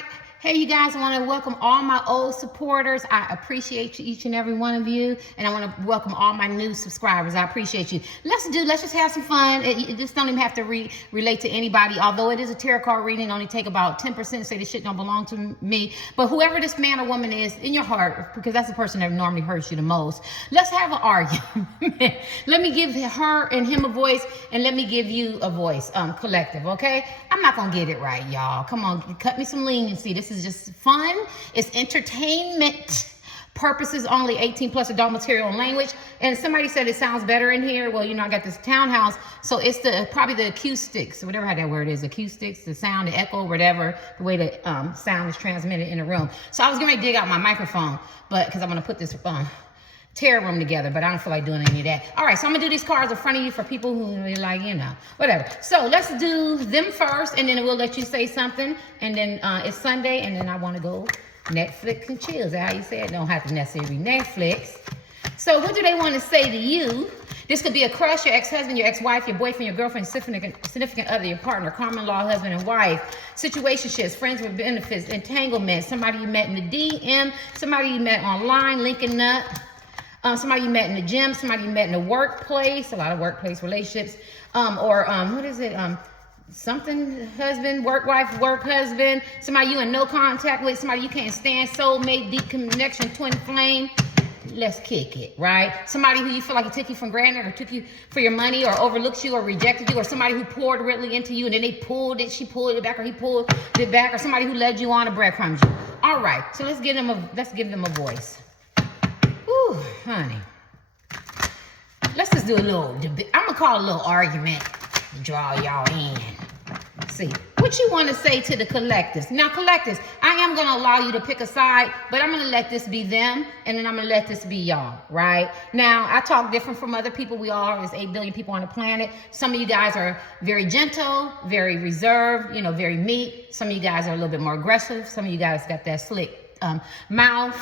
right. Hey, you guys, I want to welcome all my old supporters. I appreciate you, each and every one of you. And I want to welcome all my new subscribers. I appreciate you. Let's just have some fun. It just don't even have to relate to anybody. Although it is a tarot card reading, only take about 10%, say this shit don't belong to me. But whoever this man or woman is in your heart, because that's the person that normally hurts you the most, let's have an argument. Let me give her and him a voice, and let me give you a voice, collective, okay? I'm not going to get it right, y'all. Come on, cut me some leniency. This is just fun. It's entertainment purposes only, 18 plus adult material and language. And somebody said it sounds better in here. Well, you know, I got this townhouse, so it's probably the acoustics, whatever how that word is, acoustics, the sound, the echo, whatever, the way the sound is transmitted in the room. So I was going to dig out my microphone, but because I'm going to put this tarot room together, but I don't feel like doing any of that. All right, so I'm gonna do these cards in front of you for people who are like, you know, whatever. So let's do them first, and then we'll let you say something. And then it's Sunday, and then I want to go Netflix and chill. Is that how you say it? Don't have to necessarily be Netflix. So what do they want to say to you? This could be a crush, your ex-husband, your ex-wife, your boyfriend, your girlfriend, significant other, your partner, common law husband and wife, situationships, friends with benefits, entanglement, somebody you met in the DM, somebody you met online, linking up. Somebody you met in the gym, somebody you met in the workplace, a lot of workplace relationships, what is it? Something husband, work wife, work husband, somebody you in no contact with, somebody you can't stand, soulmate, deep connection, twin flame. Let's kick it, right? Somebody who you feel like it took you for granted, or took you for your money, or overlooked you, or rejected you, or somebody who poured really into you and then they pulled it, she pulled it back, or he pulled it back, or somebody who led you on to breadcrumbs you. All right, so let's give them a voice. Ooh, honey. Let's just do a little debate. I'm going to call it a little argument to draw y'all in. See, what you want to say to the collectives. Now, collectives, I am going to allow you to pick a side, but I'm going to let this be them, and then I'm going to let this be y'all, right? Now, I talk different from other people. We all, there's 8 billion people on the planet. Some of you guys are very gentle, very reserved, you know, very meek. Some of you guys are a little bit more aggressive. Some of you guys got that slick mouth.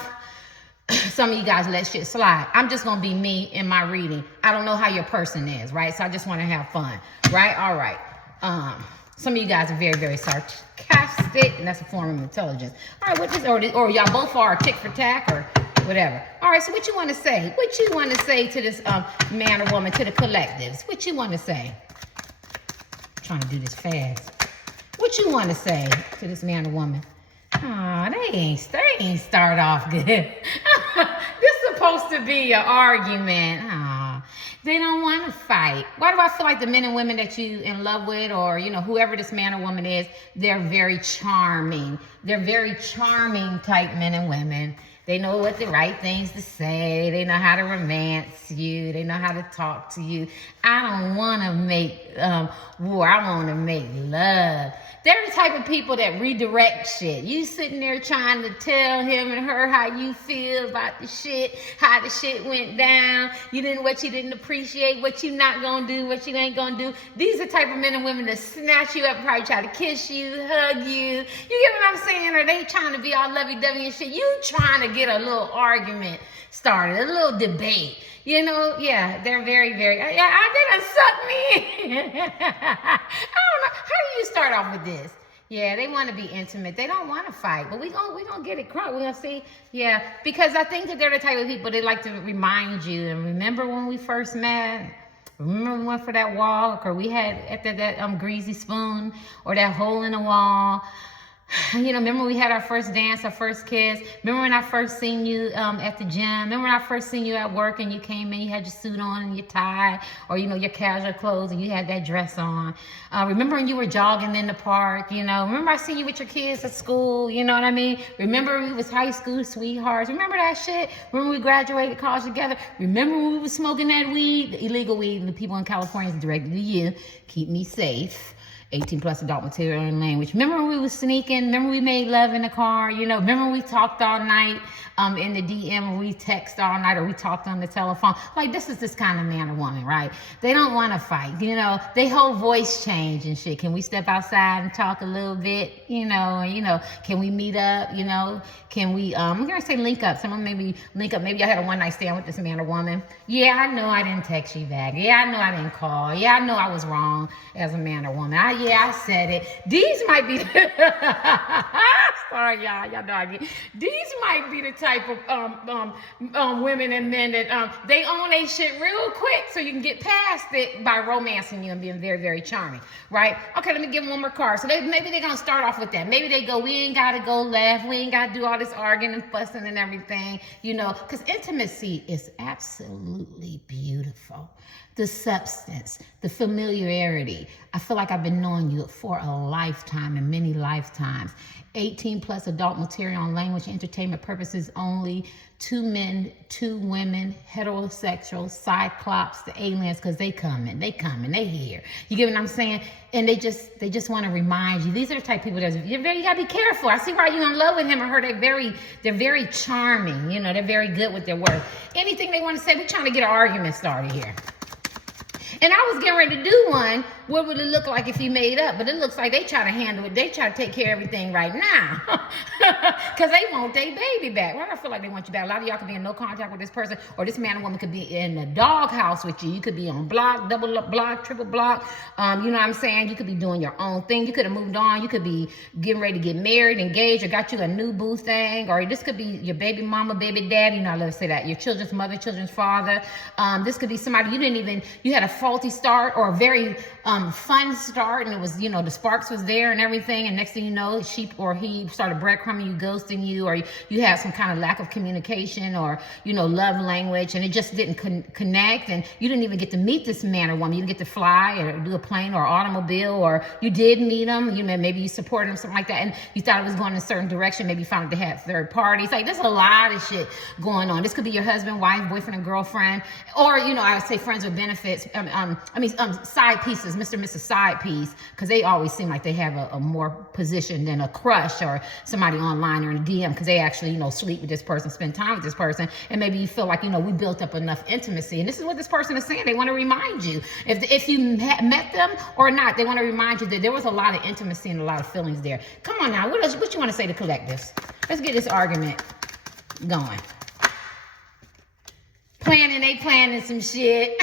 Some of you guys let shit slide. I'm just going to be me in my reading. I don't know how your person is, right? So I just want to have fun, right? All right. Some of you guys are very, very sarcastic, and that's a form of intelligence. All right, what is, or y'all both are tick for tack or whatever. All right, so what you want to say? What you want to say to this man or woman, to the collectives? What you want to say? I'm trying to do this fast. What you want to say to this man or woman? Oh, they ain't start off good. This is supposed to be an argument. Oh, they don't want to fight. Why do I feel like the men and women that you in love with, or, you know, whoever this man or woman is, they're very charming. They're very charming type men and women. They know what the right things to say. They know how to romance you. They know how to talk to you. I don't want to make war. I want to make love. They're the type of people that redirect shit. You sitting there trying to tell him and her how you feel about the shit, how the shit went down. What you didn't appreciate, what you not gonna do, what you ain't gonna do. These are the type of men and women that snatch you up and probably try to kiss you, hug you. You get what I'm saying? Or they trying to be all lovey-dovey and shit. You trying to get a little argument started, a little debate. You know, yeah, they're very, very, yeah, they done suck me in. I don't know. How do you start off with this? Yeah, they want to be intimate. They don't want to fight, but we gonna get it crunk. We're gonna see. Yeah, because I think that they're the type of people, they like to remind you. And remember when we first met? Remember we went for that walk, or we had at that greasy spoon, or that hole in the wall? You know, remember we had our first dance, our first kiss? Remember when I first seen you at the gym? Remember when I first seen you at work and you came in, you had your suit on and your tie, or, you know, your casual clothes, and you had that dress on? Remember when you were jogging in the park? You know, remember I seen you with your kids at school? You know what I mean? Remember we was high school sweethearts? Remember that shit? Remember we graduated college together? Remember when we was smoking that weed, the illegal weed, and the people in California is directed to you? Keep me safe. 18 plus adult material and language. Remember when we was sneaking? Remember we made love in the car? You know, remember when we talked all night in the DM, or we text all night, or we talked on the telephone? Like, this is this kind of man or woman, right? They don't want to fight. You know, they whole voice change and shit. Can we step outside and talk a little bit? You know, can we meet up? You know, can we, I'm going to say link up. Someone maybe link up. Maybe I had a one night stand with this man or woman. Yeah, I know I didn't text you back. Yeah, I know I didn't call. Yeah, I know I was wrong as a man or woman. Yeah, I said it. These might be, start sorry, y'all know I get. These might be the type of women and men that they own their shit real quick, so you can get past it by romancing you and being very, very charming, right? Okay, let me give them one more card. So maybe they're gonna start off with that. Maybe they go, we ain't gotta go left, we ain't gotta do all this arguing and fussing and everything, you know, because intimacy is absolutely beautiful. The substance, the familiarity. I feel like I've been knowing you for a lifetime and many lifetimes. 18 plus adult material on language entertainment purposes only. 2 men, 2 women, heterosexual, cyclops, the aliens, because they coming, they here. You get what I'm saying? And they just want to remind you. These are the type of people that you gotta be careful. I see why you're in love with him or her. They're very charming. You know, they're very good with their words. Anything they want to say, we're trying to get an argument started here. And I was getting ready to do one. What would it look like if you made up? But it looks like they try to handle it. They try to take care of everything right now. Because they want their baby back. Why do I feel like they want you back? A lot of y'all could be in no contact with this person. Or this man or woman could be in the doghouse with you. You could be on block, double block, triple block. You know what I'm saying? You could be doing your own thing. You could have moved on. You could be getting ready to get married, engaged, or got you a new boo thing. Or this could be your baby mama, baby daddy. You know, I love to say that. Your children's mother, children's father. This could be somebody you had a faulty start or a very fun start, and it was, you know, the sparks was there and everything, and next thing you know, she or he started breadcrumbing you, ghosting you, or you had some kind of lack of communication or, you know, love language, and it just didn't connect, and you didn't even get to meet this man or woman. You didn't get to fly or do a plane or automobile, or you did meet him, you know, maybe you supported him, something like that, and you thought it was going in a certain direction. Maybe you found out they had third parties. Like, there's a lot of shit going on. This could be your husband, wife, boyfriend, and girlfriend, or, you know, I would say friends with benefits. Side pieces, Mr. and Mrs. Side Piece, because they always seem like they have a more position than a crush or somebody online or in a DM, because they actually, you know, sleep with this person, spend time with this person, and maybe you feel like, you know, we built up enough intimacy. And this is what this person is saying. They want to remind you, if you met them or not, they want to remind you that there was a lot of intimacy and a lot of feelings there. Come on now, what you want to say to collectives? Let's get this argument going. They planning some shit.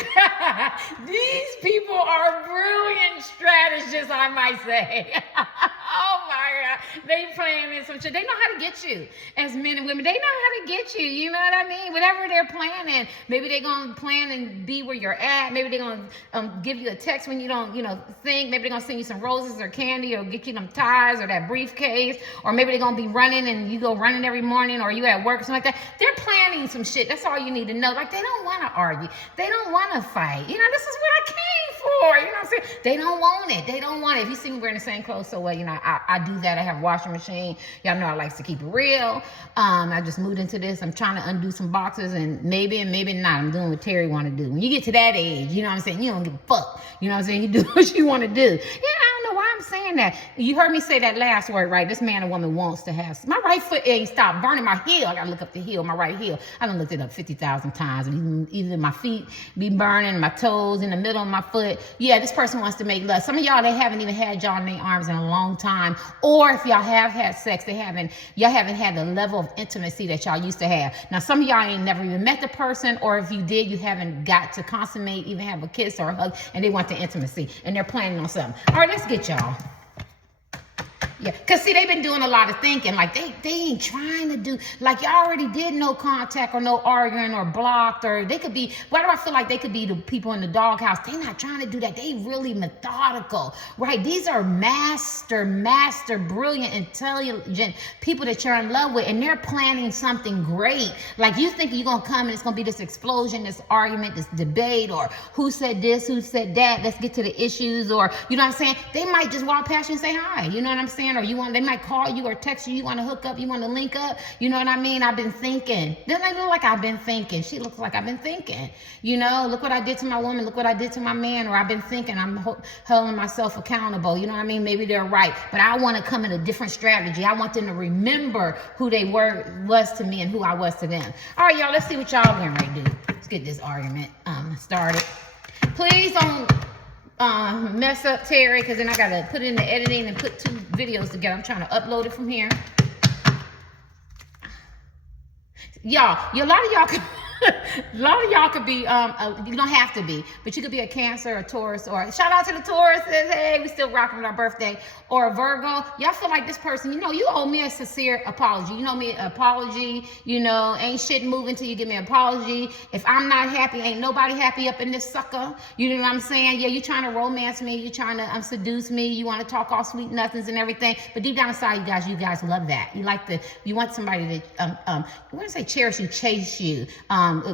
These people are brilliant strategists, I might say. Oh my God. They planning some shit. They know how to get you. As men and women, they know how to get you. You know what I mean? Whatever they're planning. Maybe they're going to plan and be where you're at. Maybe they're going to give you a text when you don't, you know, think. Maybe they're going to send you some roses or candy or get you them ties or that briefcase. Or maybe they're going to be running and you go running every morning, or you at work or something like that. They're planning some shit. That's all you need to know. Like, they don't want to argue. They don't want to fight. You know, this is what I came for. You know what I'm saying? They don't want it. They don't want it. If you see me wearing the same clothes so well, you know, I do that. I have a washing machine. Y'all know I like to keep it real. I just moved into this. I'm trying to undo some boxes, and maybe not. I'm doing what Terry want to do. When you get to that age, you know what I'm saying? You don't give a fuck. You know what I'm saying? You do what you want to do. Yeah, I don't know why I'm saying that. You heard me say that last word, right? This man or woman wants to have. My right foot ain't stopped burning my heel. I got to look up the heel, my right heel. I done looked it up 50,000 times. And either my feet be burning, my toes in the middle of my foot. Yeah, this person wants to make love. Some of y'all, they haven't even had y'all in their arms in a long time. Or if y'all have had sex, y'all haven't had the level of intimacy that y'all used to have. Now, some of y'all ain't never even met the person, or if you did, you haven't got to consummate, even have a kiss or a hug, and they want the intimacy, and they're planning on something. All right, let's get y'all. Yeah, because see, they've been doing a lot of thinking. Like, they ain't trying to do, like, y'all already did no contact or no arguing or blocked, or they could be, why do I feel like they could be the people in the doghouse? They're not trying to do that. They really methodical, right? These are master, brilliant, intelligent people that you're in love with, and they're planning something great. Like, you think you're going to come and it's going to be this explosion, this argument, this debate, or who said this, who said that, let's get to the issues, or, you know what I'm saying? They might just walk past you and say hi, you know what I'm saying? Or they might call you or text you want to hook up, you want to link up, you know what I mean? I've been thinking. Doesn't it look like I've been thinking? She looks like I've been thinking. You know, look what I did to my woman, look what I did to my man, or I've been thinking, I'm holding myself accountable, you know what I mean? Maybe they're right, but I want to come in a different strategy. I want them to remember who they was to me and who I was to them. All right, y'all, let's see what y'all getting ready to do. Let's get this argument started. Please don't mess up Terry, because then I gotta put it in the editing and put 2 videos together. I'm trying to upload it from here. Y'all, a lot of y'all A lot of y'all could be, you don't have to be, but you could be a Cancer, a Taurus, or shout out to the Tauruses. Hey, we still rocking with our birthday. Or a Virgo. Y'all feel like this person, you know, you owe me a sincere apology. You know me, apology, you know, ain't shit moving till you give me an apology. If I'm not happy, ain't nobody happy up in this sucker. You know what I'm saying? Yeah, you trying to romance me. You trying to seduce me. You want to talk all sweet nothings and everything. But deep down inside, you guys love that. You want somebody to, you want to say cherish you, chase you,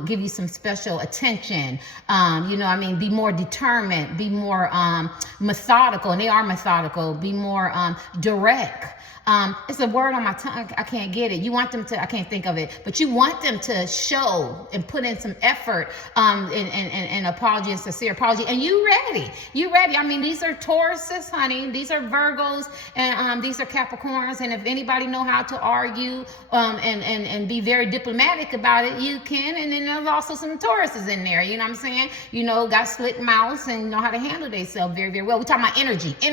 give you some special attention. You know, I mean, be more determined, be more methodical, and they are methodical. Be more direct. It's a word on my tongue. I can't get it. You want them to, I can't think of it, but you want them to show and put in some effort, and apology and sincere apology. And you ready. I mean, these are Tauruses, honey. These are Virgos, and these are Capricorns. And if anybody know how to argue, and be very diplomatic about it, you can. And then there's also some Tauruses in there. You know what I'm saying? You know, got slick mouths and know how to handle themselves very, very well. We're talking about energy. You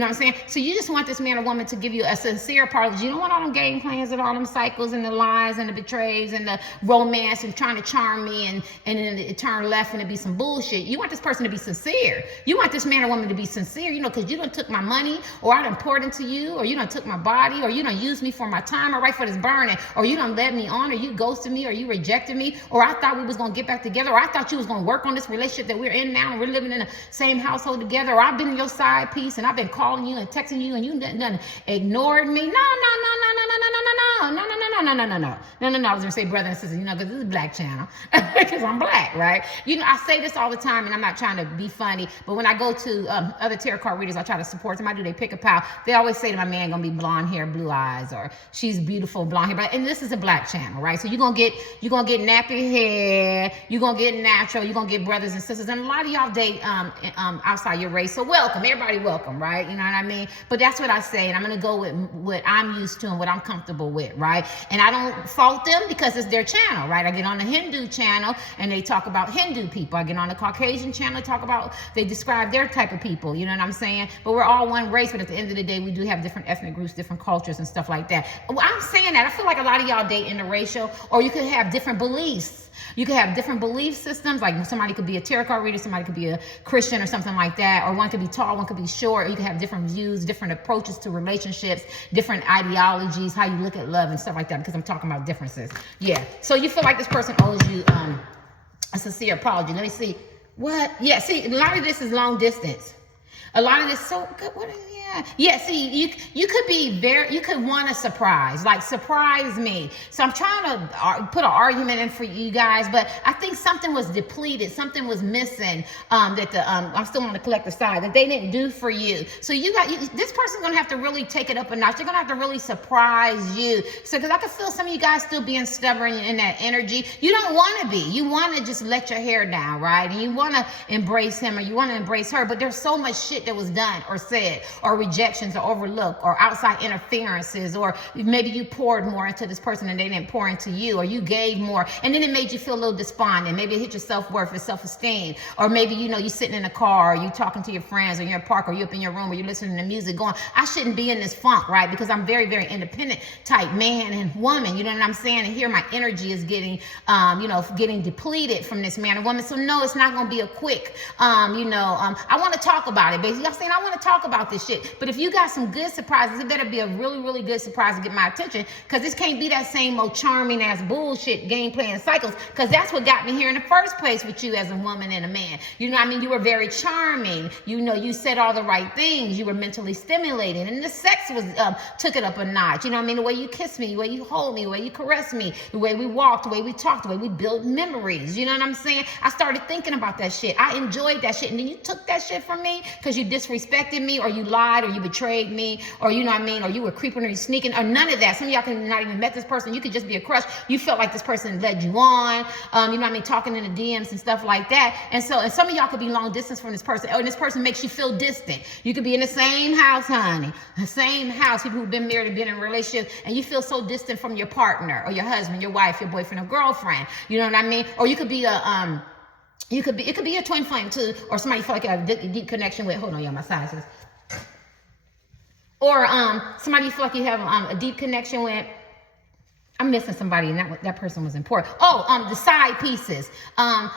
know what I'm saying? So you just want this man or woman to give you a sincere apology. You don't want all them game plans and all them cycles and the lies and the betrays and the romance and trying to charm me and then it turn left and it be some bullshit. You want this person to be sincere. You want this man or woman to be sincere, you know, because you done took my money, or I done poured into you, or you done took my body, or you done used me for my time, or right for this burning, or you done led me on, or you ghosted me, or you rejected me, or I thought we was going to get back together, or I thought you was going to work on this relationship that we're in now and we're living in the same household together, or I've been in your side piece and I've been calling you and texting you and you done ignored me. No. I was gonna say brother and sister, you know, because this is a black channel, because I'm black, right? You know, I say this all the time, and I'm not trying to be funny, but when I go to other tarot card readers, I try to support them. I do. They pick a pal. They always say to my man, gonna be blonde hair, blue eyes, or she's beautiful, blonde hair. But and this is a black channel, right? So you're gonna get nappy hair. You're gonna get natural. You're gonna get brothers and sisters, and a lot of y'all date outside your race. So welcome, everybody, welcome, right? You know what I mean? But that's what I say, and I'm gonna go with what I'm used to and what I'm comfortable with, right? And I don't fault them because it's their channel, right? I get on the Hindu channel and they talk about Hindu people. I get on the Caucasian channel, they describe their type of people, you know what I'm saying? But we're all one race, but at the end of the day, we do have different ethnic groups, different cultures and stuff like that. Well, I'm saying that, I feel like a lot of y'all date interracial, or you could have different beliefs. You could have different belief systems, like somebody could be a tarot card reader, somebody could be a Christian or something like that, or one could be tall, one could be short, or you could have different views, different approaches to relationships, different ideologies, how you look at love and stuff like that, because I'm talking about differences. Yeah, so you feel like this person owes you a sincere apology. Let me see. What? Yeah, see, a lot of this is long distance. A lot of this, so good. What is, yeah. See, you could be you could want a surprise, like surprise me. So I'm trying to put an argument in for you guys, but I think something was depleted, something was missing that I'm still on the collective side that they didn't do for you. So this person's gonna have to really take it up a notch. They're gonna have to really surprise you. So because I can feel some of you guys still being stubborn in that energy. You don't want to be. You want to just let your hair down, right? And you want to embrace him or you want to embrace her, but there's so much shit that was done or said or rejections or overlooked or outside interferences, or maybe you poured more into this person and they didn't pour into you, or you gave more and then it made you feel a little despondent. Maybe it hit your self-worth or self-esteem, or maybe you sitting in a car, or you talking to your friends, or you're in a park, or you up in your room, or you're listening to music going, I shouldn't be in this funk, right? Because I'm very, very independent type man and woman, you know what I'm saying? And here my energy is getting getting depleted from this man or woman. So no, it's not gonna be a quick I want to talk about it, basically. I'm saying I want to talk about this shit. But if you got some good surprises, it better be a really, really good surprise to get my attention, because this can't be that same old charming ass bullshit game playing cycles, because that's what got me here in the first place with you as a woman and a man. You know what I mean? You were very charming. You said all the right things. You were mentally stimulating, and the sex was took it up a notch. You know what I mean? The way you kissed me, the way you hold me, the way you caressed me, the way we walked, the way we talked, the way we built memories. You know what I'm saying? I started thinking about that shit. I enjoyed that shit, and then you took that shit from me because you disrespected me, or you lied, or you betrayed me, or you know what I mean, or you were creeping or you sneaking, or none of that. Some of y'all can not even met this person. You could just be a crush. You felt like this person led you on, you know what I mean, talking in the DMs and stuff like that. And some of y'all could be long distance from this person, and this person makes you feel distant. You could be in the same house, honey, the same house, people who've been married and been in relationships, and you feel so distant from your partner or your husband, your wife, your boyfriend or girlfriend. You know what I mean? Or you could be it could be a twin flame too, or somebody you feel like you have a deep connection with. Hold on, y'all, my sizes. Or somebody you feel like you have a deep connection with. I'm missing somebody, and that person was important. Oh, the side pieces.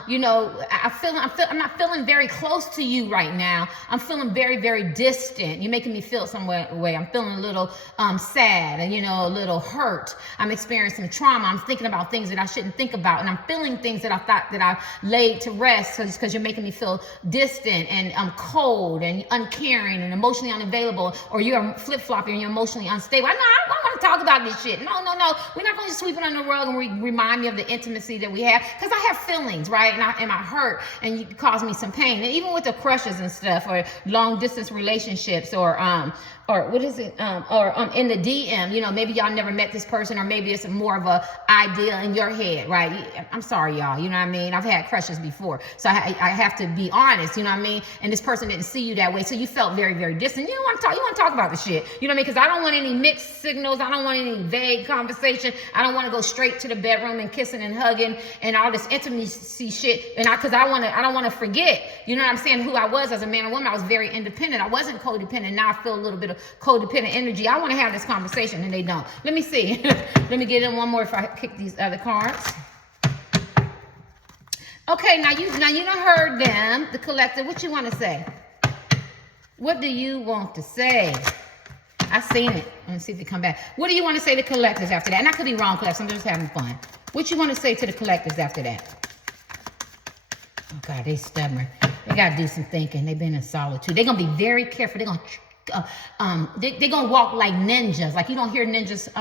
You know, I'm not feeling very close to you right now. I'm feeling very, very distant. You're making me feel some way. I'm feeling a little sad, and, you know, a little hurt. I'm experiencing trauma. I'm thinking about things that I shouldn't think about, and I'm feeling things that I thought that I laid to rest because you're making me feel distant and cold and uncaring and emotionally unavailable, or you're flip-flopping and you're emotionally unstable. I don't want to talk about this shit. No. We're not going to sweep it under the rug and remind me of the intimacy that we have, because I have feelings, right? And I hurt, and you cause me some pain. And even with the crushes and stuff, or long distance relationships, or what is it? In the DM, you know, maybe y'all never met this person, or maybe it's more of a idea in your head, right? I'm sorry, y'all. You know what I mean? I've had crushes before, so I have to be honest. You know what I mean? And this person didn't see you that way, so you felt very, very distant. You don't want to talk. You want to talk about the shit. You know what I mean? Because I don't want any mixed signals. I don't want any vague conversation. I don't want to go straight to the bedroom and kissing and hugging and all this intimacy shit. And I don't want to forget. You know what I'm saying? Who I was as a man and woman. I was very independent. I wasn't codependent. Now I feel a little bit of codependent energy. I want to have this conversation, and they don't. Let me see. Let me get in one more if I kick these other cards. Okay, now you done heard them, the collective. What you want to say? What do you want to say? I seen it. Let's see if they come back. What do you want to say to collectives after that? And I could be wrong, collectives. I'm just having fun. What you want to say to the collectives after that? Oh God, they stubborn. They gotta do some thinking. They've been in solitude. They're gonna be very careful. They're gonna they're gonna walk like ninjas. Like, you don't hear ninjas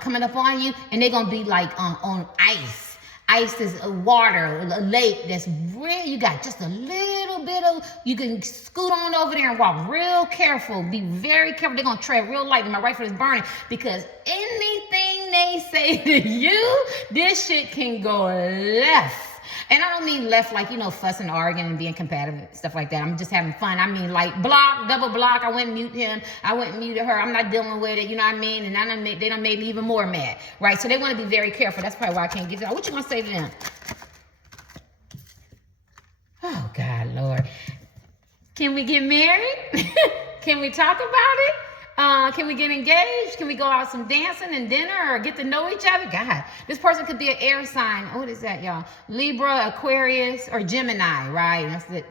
coming up on you, and they're gonna be like on ice. Ice is water, a lake that's real. You got just a little bit of, you can scoot on over there and walk real careful. Be very careful. They're gonna tread real light. My right foot is burning, because anything they say to you, this shit can go left. And I don't mean left like, you know, fussing, arguing, and being competitive, stuff like that. I'm just having fun. I mean, like, block, double block. I went and mute him. I went and muted her. I'm not dealing with it. You know what I mean? And they done made me even more mad, right? So they want to be very careful. That's probably why I can't get to that. What you gonna say to them? Oh, God, Lord. Can we get married? Can we talk about it? Can we get engaged? Can we go out some dancing and dinner, or get to know each other? God, this person could be an air sign. What is that, y'all? Libra, Aquarius, or Gemini, right? That's the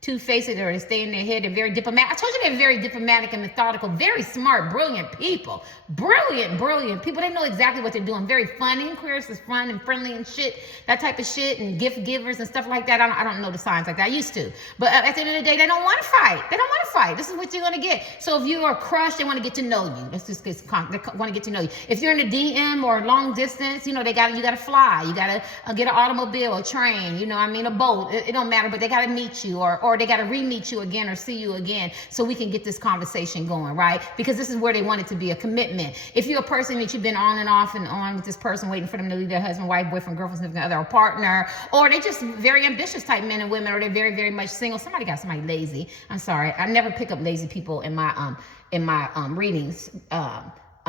two-faced, or they stay in their head. They're very diplomatic. I told you they're very diplomatic and methodical, very smart, brilliant people. Brilliant people. They know exactly what they're doing. Very funny. Aquarius is fun and friendly and shit, that type of shit, and gift givers and stuff like that. I don't know the signs like that. I used to. But at the end of the day, they don't want to fight. They don't want to fight. This is what you're going to get. So if you are crushed, they want to get to know you. Let's just get, they want to get to know you. If you're in a DM or long distance, you know, you got to fly. You got to get an automobile, a train, you know, I mean, a boat. It don't matter, but they got to meet you, or they got to re-meet you again, or see you again, so we can get this conversation going, right? Because this is where they want it to be, a commitment. If you're a person that you've been on and off and on with this person, waiting for them to leave their husband, wife, boyfriend, girlfriend, significant other, or partner, or they're just very ambitious type men and women, or they're very, very much single. Somebody got somebody lazy. I'm sorry. I never pick up lazy people in my readings.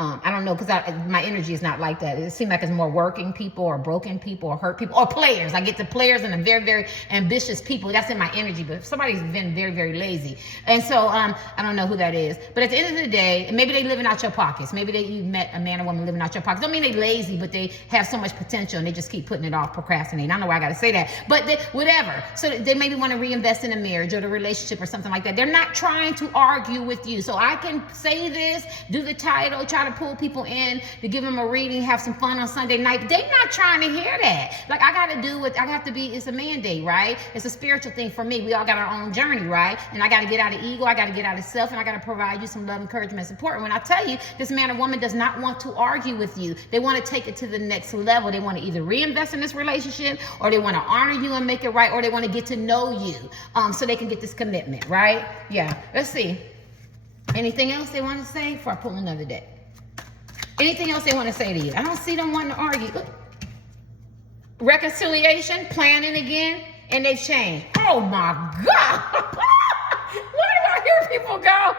I don't know, because my energy is not like that. It seems like it's more working people, or broken people, or hurt people, or players. I get the players and the very, very ambitious people. That's in my energy. But if somebody's been very, very lazy, and so I don't know who that is. But at the end of the day, maybe they living out your pockets. Maybe you met a man or woman living out your pockets. Don't mean they lazy, but they have so much potential and they just keep putting it off, procrastinating. I don't know why I got to say that, but whatever. So they maybe want to reinvest in a marriage or the relationship or something like that. They're not trying to argue with you. So I can say this, do the title, try to pull people in to give them a reading, have some fun on Sunday night. They're not trying to hear that. Like, I got to do what I have to be. It's a mandate, right? It's a spiritual thing for me. We all got our own journey, right? And I got to get out of ego. I got to get out of self, and I got to provide you some love, encouragement, support. And when I tell you, this man or woman does not want to argue with you. They want to take it to the next level. They want to either reinvest in this relationship, or they want to honor you and make it right, or they want to get to know you, so they can get this commitment, right? Yeah. Let's see. Anything else they want to say before I pull another deck? Anything else they want to say to you? I don't see them wanting to argue. Reconciliation, planning again, and they've changed. Oh my God. Why do I hear people go?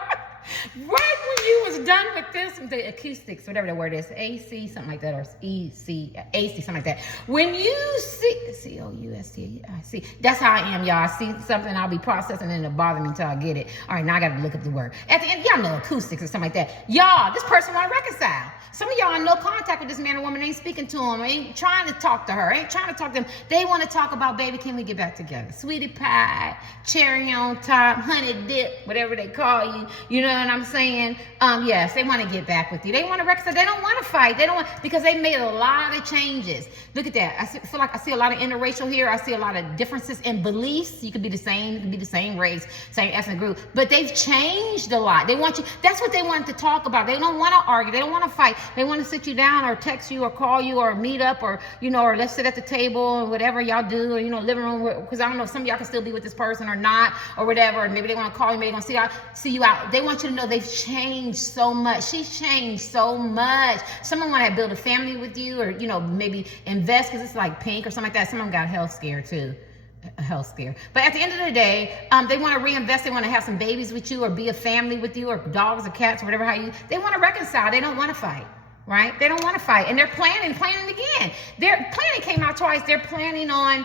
Right when you was done with this, the acoustics, whatever that word is, AC, something like that, or EC, AC, something like that. When you see, C-O-U-S-T-I-C, that's how I am, y'all. I see something, I'll be processing, and it'll bother me until I get it. All right, now I got to look up the word. At the end, y'all know acoustics or something like that. Y'all, this person want to reconcile. Some of y'all in no contact with this man or woman, ain't speaking to him, ain't trying to talk to her, ain't trying to talk to them. They want to talk about, baby, can we get back together? Sweetie pie, cherry on top, honey dip, whatever they call you. You know what I'm saying? Yes, they want to get back with you. They want to reconcile. They don't want to fight. They don't want, because they made a lot of changes. Look at that. Feel like I see a lot of interracial here. I see a lot of differences in beliefs. You could be the same. You could be the same race, same ethnic group, but they've changed a lot. They want you. That's what they want to talk about. They don't want to argue. They don't want to fight. They want to sit you down or text you or call you or meet up or, or let's sit at the table and whatever y'all do, or, living room, because I don't know if some of y'all can still be with this person or not or whatever. Maybe they want to call you, maybe they're going to see you out. They want you to know they've changed so much. She's changed so much. Someone want to build a family with you or, maybe invest because it's like pink or something like that. Someone got a health scare too. A health scare. But at the end of the day, they want to reinvest. They want to have some babies with you or be a family with you or dogs or cats or whatever. They want to reconcile. They don't want to fight. Right? They don't want to fight. And they're planning again. Their planning came out twice. They're planning on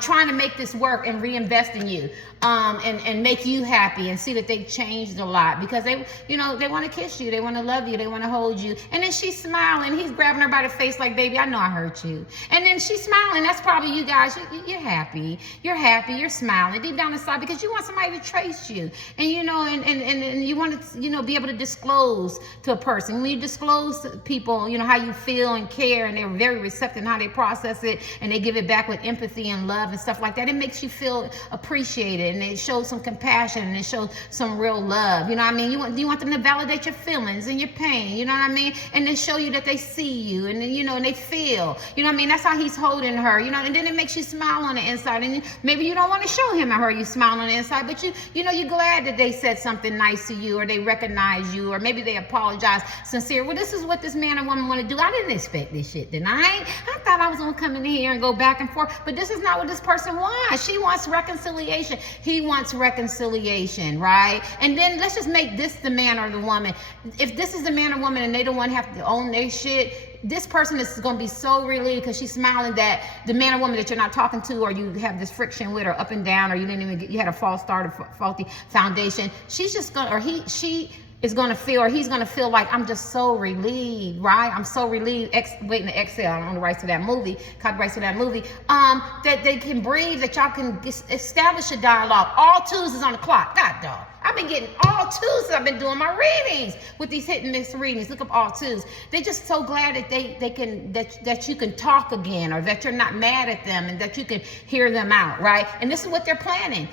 trying to make this work and reinvest in you and make you happy and see that they've changed a lot because they want to kiss you. They want to love you. They want to hold you. And then she's smiling. He's grabbing her by the face like, baby, I know I hurt you. And then she's smiling. That's probably you guys. You're happy. You're happy. You're smiling deep down inside because you want somebody to trace you. And, and you want to, be able to disclose to a person. When you disclose to people, how you feel and care, and they're very receptive in how they process it, and they give it back with empathy and love and stuff like that. It makes you feel appreciated, and it shows some compassion, and it shows some real love. You know what I mean? You want them to validate your feelings and your pain. You know what I mean? And then show you that they see you, and then, and they feel. You know what I mean? That's how he's holding her. And then it makes you smile on the inside. And maybe you don't want to show him or her you smile on the inside, but you're glad that they said something nice to you, or they recognize you, or maybe they apologize sincere. Well, this is what this man and woman want to do. I didn't expect this shit, didn't I? I thought I was gonna come in here and go back and forth, but this is not what this person wants. She wants reconciliation. He wants reconciliation, right? And then let's just make this the man or the woman. If this is the man or woman and they don't want to have to own their shit, this person is going to be so relieved because she's smiling that the man or woman that you're not talking to, or you have this friction with, or up and down, or you had a false start, or faulty foundation. She's just going, or she is going to feel, or he's going to feel like, I'm just so relieved, right? I'm so relieved, waiting to exhale. I own the rights to that movie, copyrights to that movie, that they can breathe, that y'all can establish a dialogue. All Tuesdays on the clock. God, dog. I've been getting all Tuesdays. I've been doing my readings with these hit and miss readings. Look up all Tuesdays. They're just so glad that they can, that you can talk again, or that you're not mad at them, and that you can hear them out, right? And this is what they're planning.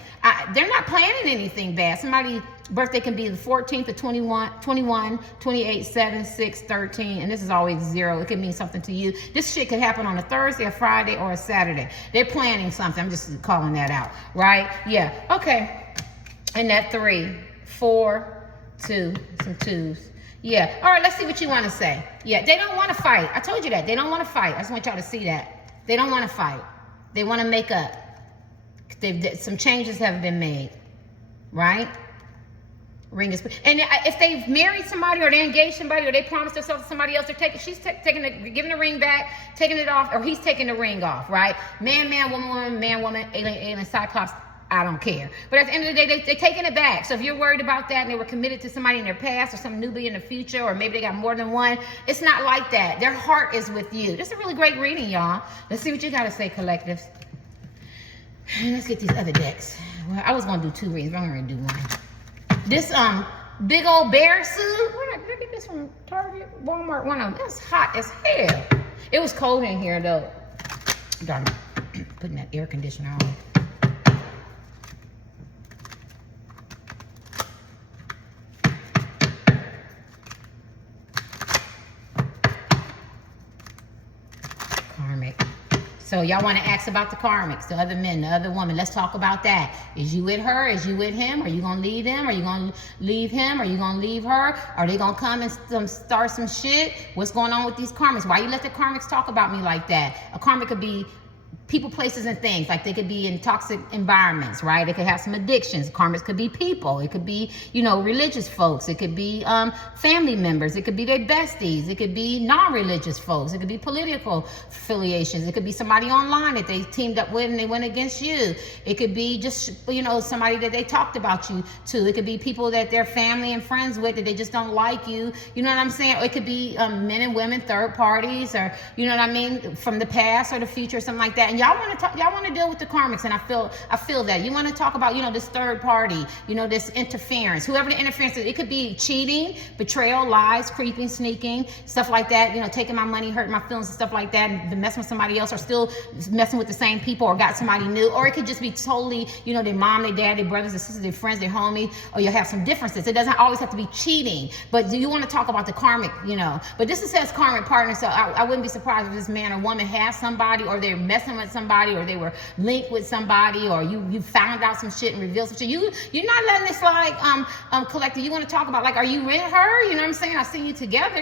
They're not planning anything bad. Somebody's birthday can be the 14th, the 21, 28, 7, 6, 13, and this is always 0. It can mean something to you. This shit could happen on a Thursday, a Friday, or a Saturday. They're planning something. I'm just calling that out, right? Yeah. Okay. And that 3, 4, 2, some 2s. Yeah. All right, let's see what you want to say. Yeah, they don't want to fight. I told you that. They don't want to fight. I just want y'all to see that. They don't want to fight. They want to make up. Some changes have been made, right? Ring is, and if they've married somebody, or they engaged somebody, or they promised themselves to somebody else, she's giving the ring back, taking it off, or he's taking the ring off, right? Man, woman, man, woman, alien, cyclops. I don't care. But at the end of the day, they're taking it back. So if you're worried about that and they were committed to somebody in their past, or some newbie in the future, or maybe they got more than one, it's not like that. Their heart is with you. This is a really great reading, y'all. Let's see what you got to say, collectives. Let's get these other decks. Well, I was going to do 2 readings, but I'm going to do 1. This big old bear suit. Where did I get this from? Target, Walmart, one of them. That's hot as hell. It was cold in here, though. Darn it. Putting that air conditioner on. Karmic. So y'all want to ask about the karmics, the other men, the other woman. Let's talk about that. Is you with her? Is you with him? Are you going to leave them? Are you going to leave him? Are you going to leave her? Are they going to come and start some shit? What's going on with these karmics? Why you let the karmics talk about me like that? A karmic could be people, places, and things. Like they could be in toxic environments, right? They could have some addictions. Karmics could be people. It could be, religious folks. It could be family members. It could be their besties. It could be non-religious folks. It could be political affiliations. It could be somebody online that they teamed up with and they went against you. It could be just, somebody that they talked about you to. It could be people that they're family and friends with that they just don't like you. You know what I'm saying? Or it could be men and women, third parties, or from the past or the future, or something like that. And y'all want to deal with the karmics, and I feel that you want to talk about this third party, this interference, whoever the interference is. It could be cheating, betrayal, lies, creeping, sneaking, stuff like that. Taking my money, hurting my feelings, and stuff like that, and messing with somebody else, or still messing with the same people, or got somebody new. Or it could just be totally, their mom, their dad, their brothers, their sisters, their friends, their homies, or you'll have some differences. It doesn't always have to be cheating, but do you want to talk about the karmic, But this says karmic partner, so I wouldn't be surprised if this man or woman has somebody, or they're messing with somebody, or they were linked with somebody, or you found out some shit and revealed some shit. You're not letting this slide, collective. You want to talk about, like, are you with her? You know what I'm saying? I see you together,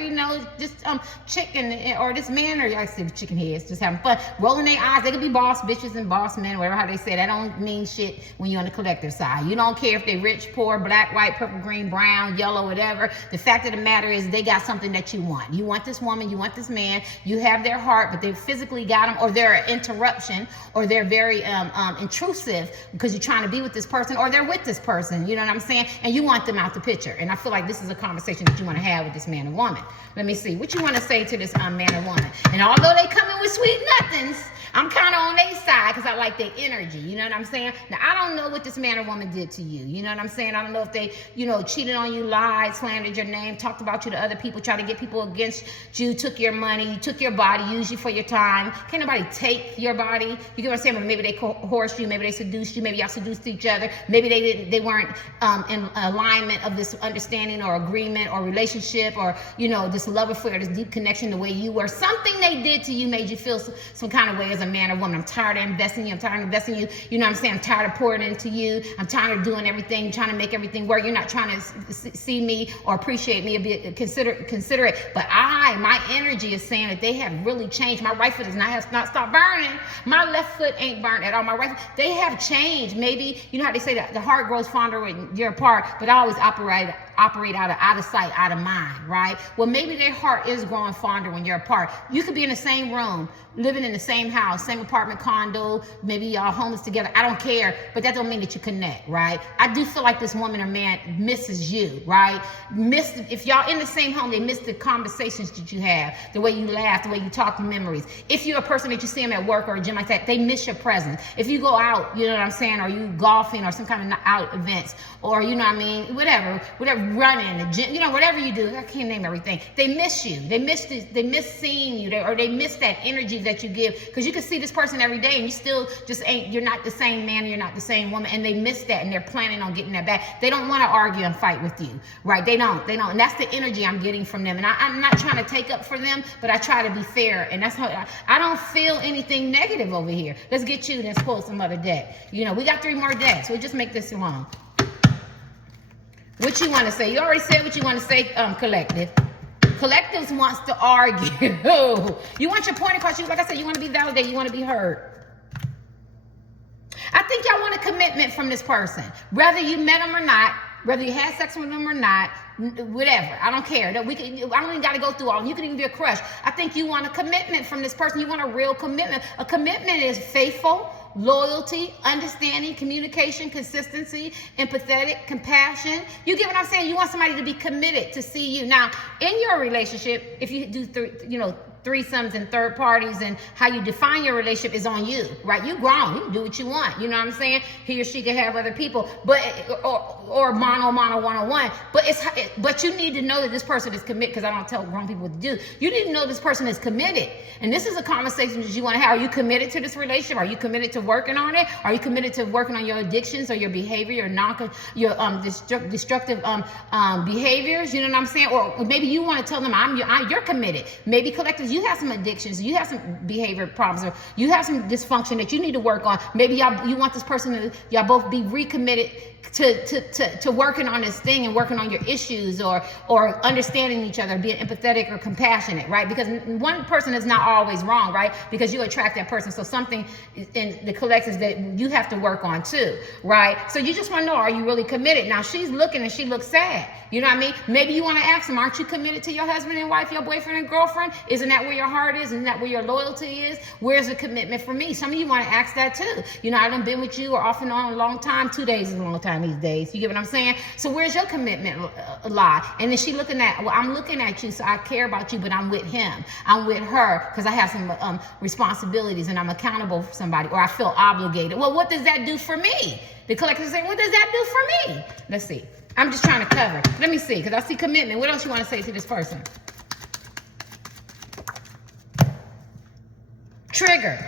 just chicken, or this man, or I say chicken heads, just having fun, rolling their eyes. They could be boss bitches and boss men, whatever how they say. That don't mean shit when you're on the collective side. You don't care if they're rich, poor, black, white, purple, green, brown, yellow, whatever. The fact of the matter is they got something that you want. You want this woman, you want this man, you have their heart, but they physically got them, or they're an interruption, or they're very intrusive because you're trying to be with this person, or they're with this person, you know what I'm saying? And you want them out the picture. And I feel like this is a conversation that you want to have with this man or woman. Let me see. What you want to say to this man or woman? And although they come in with sweet nothings, I'm kind of on their side because I like their energy. You know what I'm saying? Now, I don't know what this man or woman did to you. You know what I'm saying? I don't know if they, cheated on you, lied, slandered your name, talked about you to other people, tried to get people against you, took your money, took your body, used you for your time. Can't nobody take your body. You get what I'm saying? But maybe they coerced you, maybe they seduced you, maybe y'all seduced each other. Maybe they weren't in alignment of this understanding or agreement or relationship, or, this love affair, this deep connection the way you were. Something they did to you made you feel some kind of way as a man or woman. I'm tired of investing in you. I'm tired of investing in you. You know what I'm saying? I'm tired of pouring into you. I'm tired of doing everything, trying to make everything work. You're not trying to see me or appreciate me or be considerate. But my energy is saying that they have really changed. My right foot has not stopped burning. My left foot ain't burnt at all. My right foot, they have changed. Maybe, you know how they say that the heart grows fonder when you're apart, but I always operate out of sight, out of mind, right? Well, maybe their heart is growing fonder when you're apart. You could be in the same room, living in the same house, same apartment, condo, maybe y'all homeless together. I don't care, but that don't mean that you connect, right? I do feel like this woman or man misses you, right? If y'all in the same home, they miss the conversations that you have, the way you laugh, the way you talk, the memories. If you're a person that you see them at work or a gym like that, they miss your presence. If you go out, you know what I'm saying, or you golfing or some kind of out events, or whatever, running, the gym, whatever you do, I can't name everything. They miss you. They miss seeing you, or they miss that energy that you give, because you can see this person every day and you still just you're not the same man, you're not the same woman, and they miss that, and they're planning on getting that back. They don't want to argue and fight with you, right? They don't, and that's the energy I'm getting from them. And I'm not trying to take up for them, but I try to be fair, and that's how I don't feel anything negative over here. Let's get you, let's pull some other deck. We got 3 more decks. We'll just make this long. What you want to say? You already said what you want to say, collective. Collectives wants to argue. You want your point across. Like I said, you want to be validated. You want to be heard. I think y'all want a commitment from this person. Whether you met them or not, whether you had sex with them or not, whatever. I don't care. I don't even got to go through all. You can even be a crush. I think you want a commitment from this person. You want a real commitment. A commitment is faithful, loyalty, understanding, communication, consistency, empathetic, compassion. You get what I'm saying? You want somebody to be committed to see you. Now, in your relationship, if you do threesomes and third parties, and how you define your relationship is on you, right? You grown, you can do what you want. You know what I'm saying? He or she can have other people, but or mono one-on-one. But you need to know that this person is committed, because I don't tell grown people what to do. You need to know this person is committed, and this is a conversation that you want to have. Are you committed to this relationship? Are you committed to working on it? Are you committed to working on your addictions or your behavior, your destructive behaviors? You know what I'm saying? Or maybe you want to tell them you're committed. Maybe collectives, you have some addictions, you have some behavior problems, or you have some dysfunction that you need to work on. Maybe you want this person to, y'all both be recommitted to working on this thing and working on your issues, or understanding each other, being empathetic or compassionate, right? Because one person is not always wrong, right? Because you attract that person. So something in the collective that you have to work on too, right? So you just want to know, are you really committed? Now she's looking and she looks sad. You know what I mean? Maybe you want to ask them, aren't you committed to your husband and wife, your boyfriend and girlfriend? Isn't that where your heart is? Isn't that where your loyalty is? Where's the commitment for me? Some of you want to ask that too. You know, I done been with you or off and on a long time. 2 days is a long time these days. You get what I'm saying? So where's your commitment lie? And then she looking at, well, I'm looking at you, so I care about you, but I'm with him. I'm with her because I have some responsibilities and I'm accountable for somebody, or I feel obligated. Well, what does that do for me? The collective is saying, what does that do for me? Let's see. I'm just trying to cover. Let me see, because I see commitment. What else you want to say to this person? Trigger.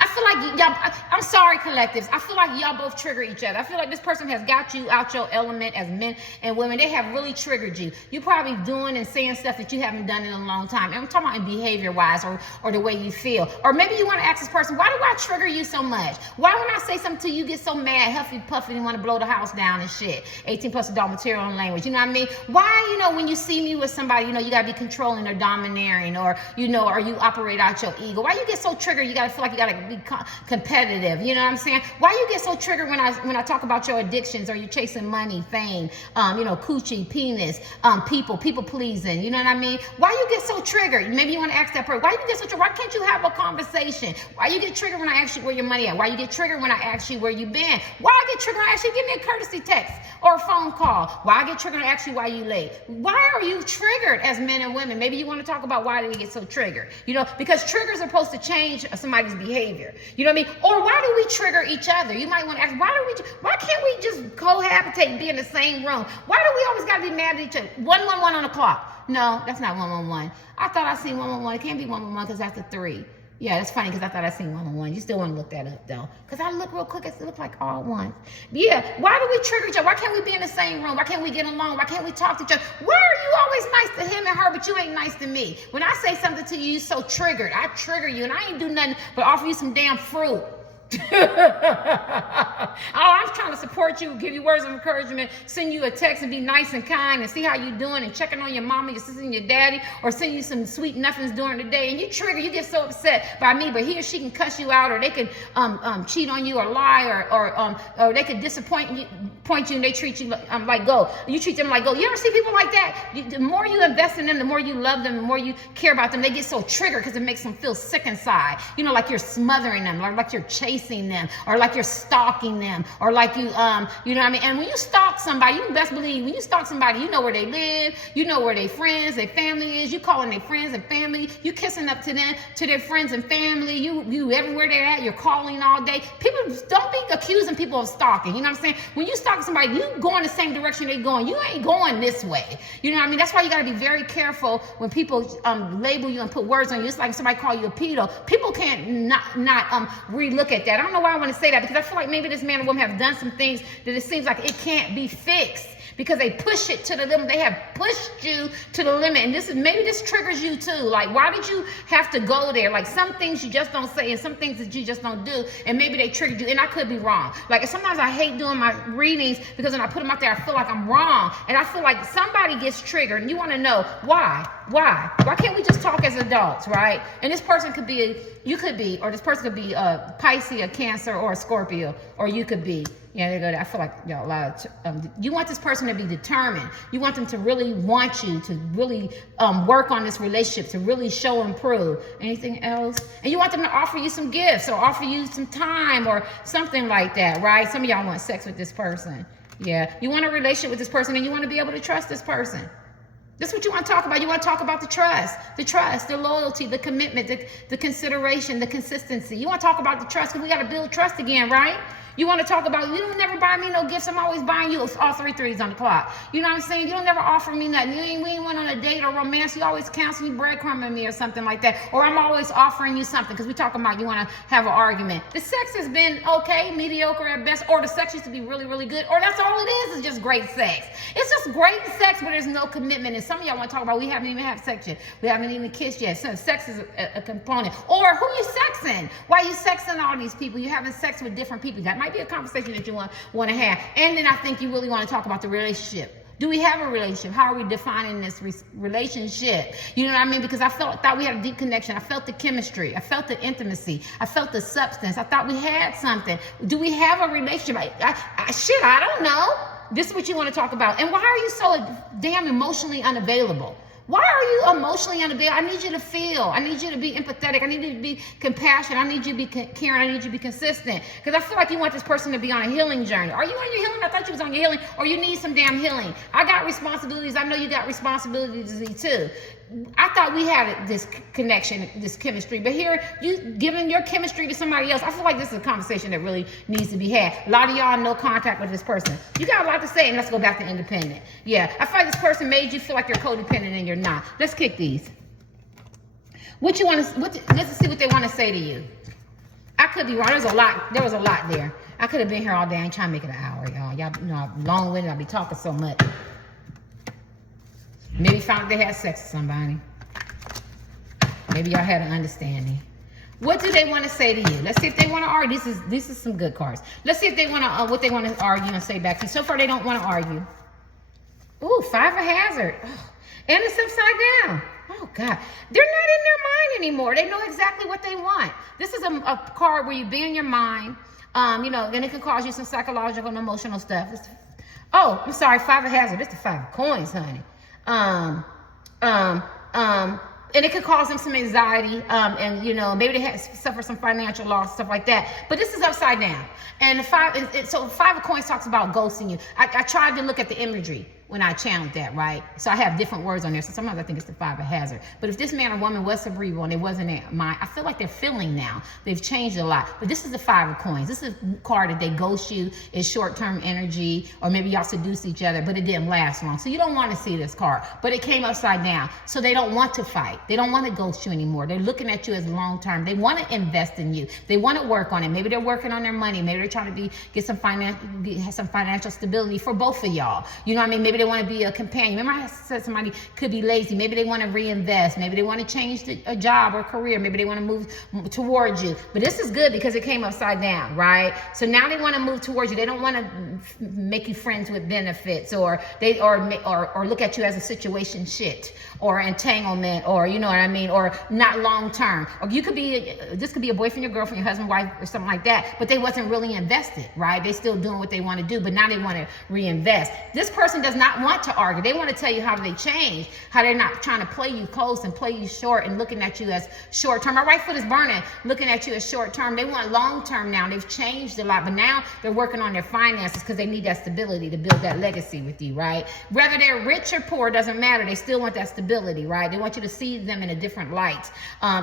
I feel like y'all, I'm sorry, collectives. I feel like y'all both trigger each other. I feel like this person has got you out your element as men and women. They have really triggered you. You're probably doing and saying stuff that you haven't done in a long time. And I'm talking about in behavior-wise, or the way you feel. Or maybe you want to ask this person, why do I trigger you so much? Why when I say something to you, you get so mad, huffy, puffy, and want to blow the house down and shit? 18+ adult material and language. You know what I mean? Why, you know, when you see me with somebody, you know, you got to be controlling or domineering, or, you know, or you operate out your ego. Why you get so triggered? You got to feel like you got to be competitive. You know what I'm saying? Why you get so triggered when I talk about your addictions, or you're chasing money, fame, you know, coochie, penis, people pleasing? You know what I mean? Why you get so triggered? Maybe you want to ask that person, why you get so triggered? Why can't you have a conversation? Why you get triggered when I ask you where your money at? Why you get triggered when I ask you where you been? Why I get triggered when I ask you give me a courtesy text or a phone call? Why I get triggered when I ask you why you late? Why are you triggered as men and women? Maybe you want to talk about why do we get so triggered? You know, because triggers are supposed to change somebody's behavior. You know what I mean? Or why do we trigger each other? You might want to ask, why can't we just cohabitate and be in the same room? Why do we always got to be mad at each other? 111 on the clock. No, that's not 111. I thought I seen 111. It can't be 111 because that's a 3. Yeah, that's funny because I thought I seen 111. You still want to look that up though, because I look real quick. It looks like all one. Yeah, why do we trigger each other? Why can't we be in the same room? Why can't we get along? Why can't we talk to each other? Why are you always nice to him and her, but you ain't nice to me? When I say something to you, you're so triggered. I trigger you, and I ain't do nothing but offer you some damn fruit. I'm trying to support you, give you words of encouragement, send you a text and be nice and kind and see how you doing and checking on your mama, your sister, and your daddy, or send you some sweet nothings during the day, and you trigger, you get so upset by me, but he or she can cuss you out, or they can cheat on you, or lie, or they can disappoint you, and they treat you like gold. You treat them like gold. You ever see people like that? The more you invest in them, the more you love them, the more you care about them, they get so triggered because it makes them feel sick inside. You know, like you're smothering them, or like you're chasing them, or like you're stalking them, or like you know what I mean? And when you stalk somebody, you best believe when you stalk somebody, you know where they live, you know where their friends, their family is, you calling their friends and family, you kissing up to them, to their friends and family, you everywhere they're at, you're calling all day. People, don't be accusing people of stalking. You know what I'm saying? When you stalk somebody, you go in the same direction they're going. You ain't going this way. You know what I mean? That's why you got to be very careful when people label you and put words on you. It's like somebody call you a pedo. People can't not re-look at that. I don't know why I want to say that, because I feel like maybe this man or woman have done some things that it seems like it can't be fixed, because they push it to the limit. They have pushed you to the limit. And maybe this triggers you too. Like, why did you have to go there? Like, some things you just don't say and some things that you just don't do. And maybe they triggered you. And I could be wrong. Like, sometimes I hate doing my readings because when I put them out there, I feel like I'm wrong. And I feel like somebody gets triggered and you want to know why. Why can't we just talk as adults, right? And this person could be, or this person could be a Pisces, a Cancer, or a Scorpio, or you could be, yeah, they go. I feel like a lot of. You want this person to be determined. You want them to really want you to really work on this relationship, to really show and prove. Anything else? And you want them to offer you some gifts or offer you some time or something like that, right? Some of y'all want sex with this person. Yeah, you want a relationship with this person, and you want to be able to trust this person. That's what you want to talk about. You want to talk about the trust, the loyalty, the commitment, the consideration, the consistency. You want to talk about the trust, because we got to build trust again, right? You want to talk about, you don't never buy me no gifts. I'm always buying you all 3 threes on the clock. You know what I'm saying? You don't never offer me nothing. We ain't went on a date or romance. You always counseling, breadcrumbing me or something like that. Or I'm always offering you something because we talking about you want to have an argument. The sex has been okay, mediocre at best, or the sex used to be really, really good, or that's all it is just great sex. It's just great sex, but there's no commitment. And some of y'all want to talk about we haven't even had sex yet. We haven't even kissed yet. So sex is a component. Or who you sexing? Why you sexing all these people? You having sex with different people. That might be a conversation that you want to have. And then I think you really want to talk about the relationship. Do we have a relationship? How are we defining this relationship? You know what I mean? Because I thought we had a deep connection. I felt the chemistry. I felt the intimacy. I felt the substance. I thought we had something. Do we have a relationship? I don't know. This is what you want to talk about. And why are you so damn emotionally unavailable? Why are you emotionally unavailable? I need you to feel. I need you to be empathetic. I need you to be compassionate. I need you to be caring. I need you to be consistent. Because I feel like you want this person to be on a healing journey. Are you on your healing? I thought you was on your healing. Or you need some damn healing. I got responsibilities. I know you got responsibilities too. I thought we had this connection, this chemistry, but here you giving your chemistry to somebody else. I feel like this is a conversation that really needs to be had. A lot of y'all no contact with this person. You got a lot to say, and let's go back to independent. Yeah, I feel like this person made you feel like you're codependent and you're not. Let's kick these. What you want to? Let's see what they want to say to you. I could be wrong. There was a lot there. I could have been here all day. I ain't trying to make it an hour, y'all. Y'all know I'm long-winded. I be talking so much. Maybe found out they had sex with somebody. Maybe y'all had an understanding. What do they want to say to you? Let's see if they want to argue. This is some good cards. Let's see if they want to what they want to argue and say back to you. So far, they don't want to argue. Ooh, 5 of hazard. Oh, and it's upside down. Oh, God. They're not in their mind anymore. They know exactly what they want. This is a card where you be in your mind, and it can cause you some psychological and emotional stuff. Oh, I'm sorry, 5 of hazard. It's the 5 of coins, honey. And it could cause them some anxiety, and maybe they suffer some financial loss, stuff like that. But this is upside down, and the 5 of coins talks about ghosting you. I tried to look at the imagery when I channeled that, right? So I have different words on there. So sometimes I think it's the 5 of hazard. But if this man or woman was cerebral and it wasn't in mind, I feel like they're feeling now. They've changed a lot. But this is the 5 of coins. This is a card that they ghost you. It's short-term energy, or maybe y'all seduced each other, but it didn't last long. So you don't want to see this card. But it came upside down. So they don't want to fight. They don't want to ghost you anymore. They're looking at you as long-term. They want to invest in you. They want to work on it. Maybe they're working on their money. Maybe they're trying to get some financial stability for both of y'all. You know what I mean? Maybe they want to be a companion. Remember I said somebody could be lazy. Maybe they want to reinvest. Maybe they want to change a job or career. Maybe they want to move towards you. But this is good because it came upside down, right? So now they want to move towards you. They don't want to make you friends with benefits, or look at you as a situation shit or entanglement, or you know what I mean, or not long term. Or this could be a boyfriend, your girlfriend, your husband, wife, or something like that. But they wasn't really invested, right? They still doing what they want to do, but now they want to reinvest. This person does not want to argue. They want to tell you how they change, how they're not trying to play you close and play you short and looking at you as short term. My right foot is burning, looking at you as short term. They want long term now. They've changed a lot, but now they're working on their finances because they need that stability to build that legacy with you, right? Whether they're rich or poor, doesn't matter. They still want that stability, right? They want you to see them in a different light.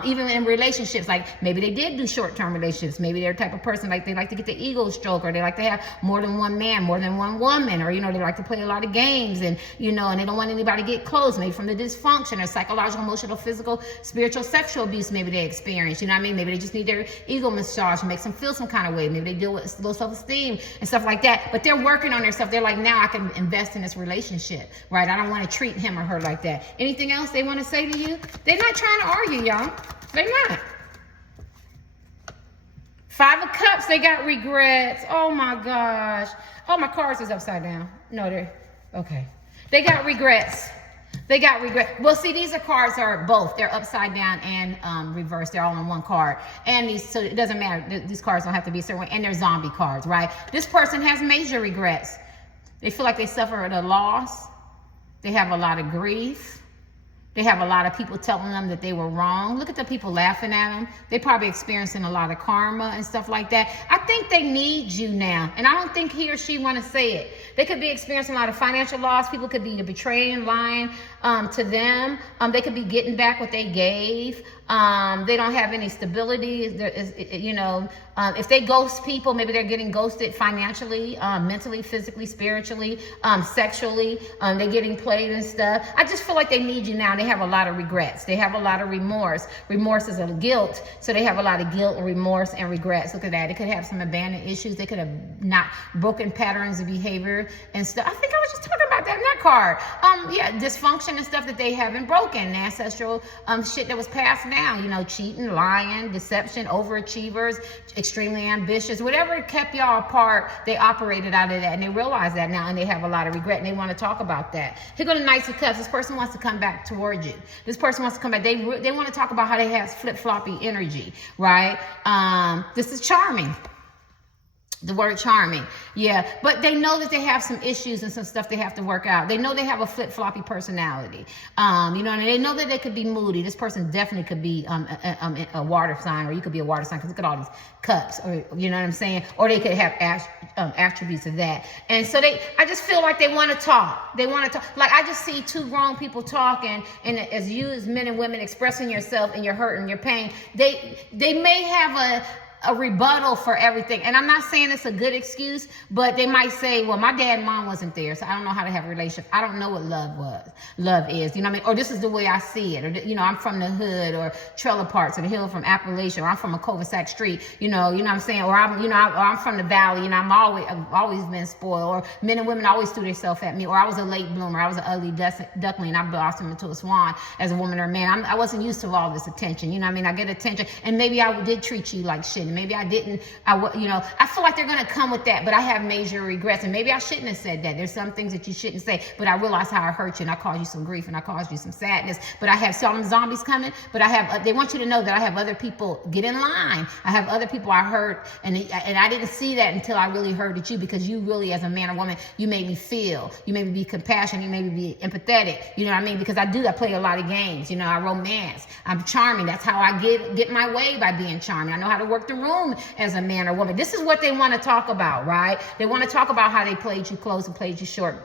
Even in relationships, like maybe they did do short-term relationships. Maybe they're the type of person like they like to get the ego stroke, or they like to have more than one man, more than one woman, or they like to play a lot of games, and and they don't want anybody to get close, maybe from the dysfunction or psychological, emotional, physical, spiritual, sexual abuse maybe they experience. You know what I mean? Maybe they just need their ego massage, makes them feel some kind of way. Maybe they deal with low self-esteem and stuff like that. But they're working on their stuff. They're like, now I can invest in this relationship, right? I don't want to treat him or her like that. Anything else they want to say to you? They're not trying to argue, y'all. They're not. 5 of Cups, they got regrets. Oh my gosh. Oh, my cards is upside down. No, they're okay. They got regrets. They got regret. Well, see, these cards are both. They're upside down and reversed. They're all on one card. And so it doesn't matter. These cards don't have to be a certain way. And they're zombie cards, right? This person has major regrets. They feel like they suffered a loss. They have a lot of grief. They have a lot of people telling them that they were wrong. Look at the people laughing at them. They're probably experiencing a lot of karma and stuff like that. I think they need you now. And I don't think he or she want to say it. They could be experiencing a lot of financial loss. People could be betraying, lying, to them. They could be getting back what they gave. They don't have any stability. If they ghost people, maybe they're getting ghosted financially, mentally, physically, spiritually, sexually. They're getting played and stuff. I just feel like they need you now. They have a lot of regrets. They have a lot of remorse. Remorse is a guilt. So they have a lot of guilt, remorse, and regrets. Look at that. They could have some abandoned issues. They could have not broken patterns of behavior and stuff. I think I was just talking about that in that card. Dysfunction and stuff that they haven't broken. Ancestral shit that was passed down. Cheating, lying, deception, overachievers, extremely ambitious, whatever kept y'all apart, they operated out of that, and they realize that now, and they have a lot of regret, and they want to talk about that. Here go the Knights of Cups. This person wants to come back towards you. This person wants to come back. They want to talk about how they have flip-floppy energy, right? This is charming. The word charming. Yeah. But they know that they have some issues and some stuff they have to work out. They know they have a flip-floppy personality. They know that they could be moody. This person definitely could be a water sign, or you could be a water sign, because look at all these cups, or you know what I'm saying? Or they could have attributes of that. And so I just feel like they want to talk. They want to talk. Like, I just see two grown people talking, and as you as men and women expressing yourself and your hurt and your pain, they may have a rebuttal for everything. And I'm not saying it's a good excuse, but they might say, well, my dad and mom wasn't there, so I don't know how to have a relationship. I don't know what love is, you know what I mean? Or this is the way I see it. Or, I'm from the hood, or trailer parks, or the hill from Appalachia, or I'm from a cul-de-sac street, you know what I'm saying? Or I'm from the valley, and I've always been spoiled. Or men and women always threw themselves at me. Or I was a late bloomer. I was an ugly duckling, and I blossomed into a swan as a woman or a man. I wasn't used to all this attention, you know what I mean? I get attention, and maybe I did treat you like shit. Maybe I didn't. I feel like they're going to come with that, but I have major regrets, and maybe I shouldn't have said that. There's some things that you shouldn't say, but I realize how I hurt you, and I caused you some grief, and I caused you some sadness. But I have some zombies coming, but they want you to know that I have other people. Get in line. I have other people I hurt, and I didn't see that until I really hurted you, because you really, as a man or woman, you made me feel. You made me be compassionate. You made me be empathetic. You know what I mean? Because I play a lot of games. I romance. I'm charming. That's how I get my way, by being charming. I know how to work the room as a man or woman. This is what they want to talk about, right? They want to talk about how they played you close and played you short,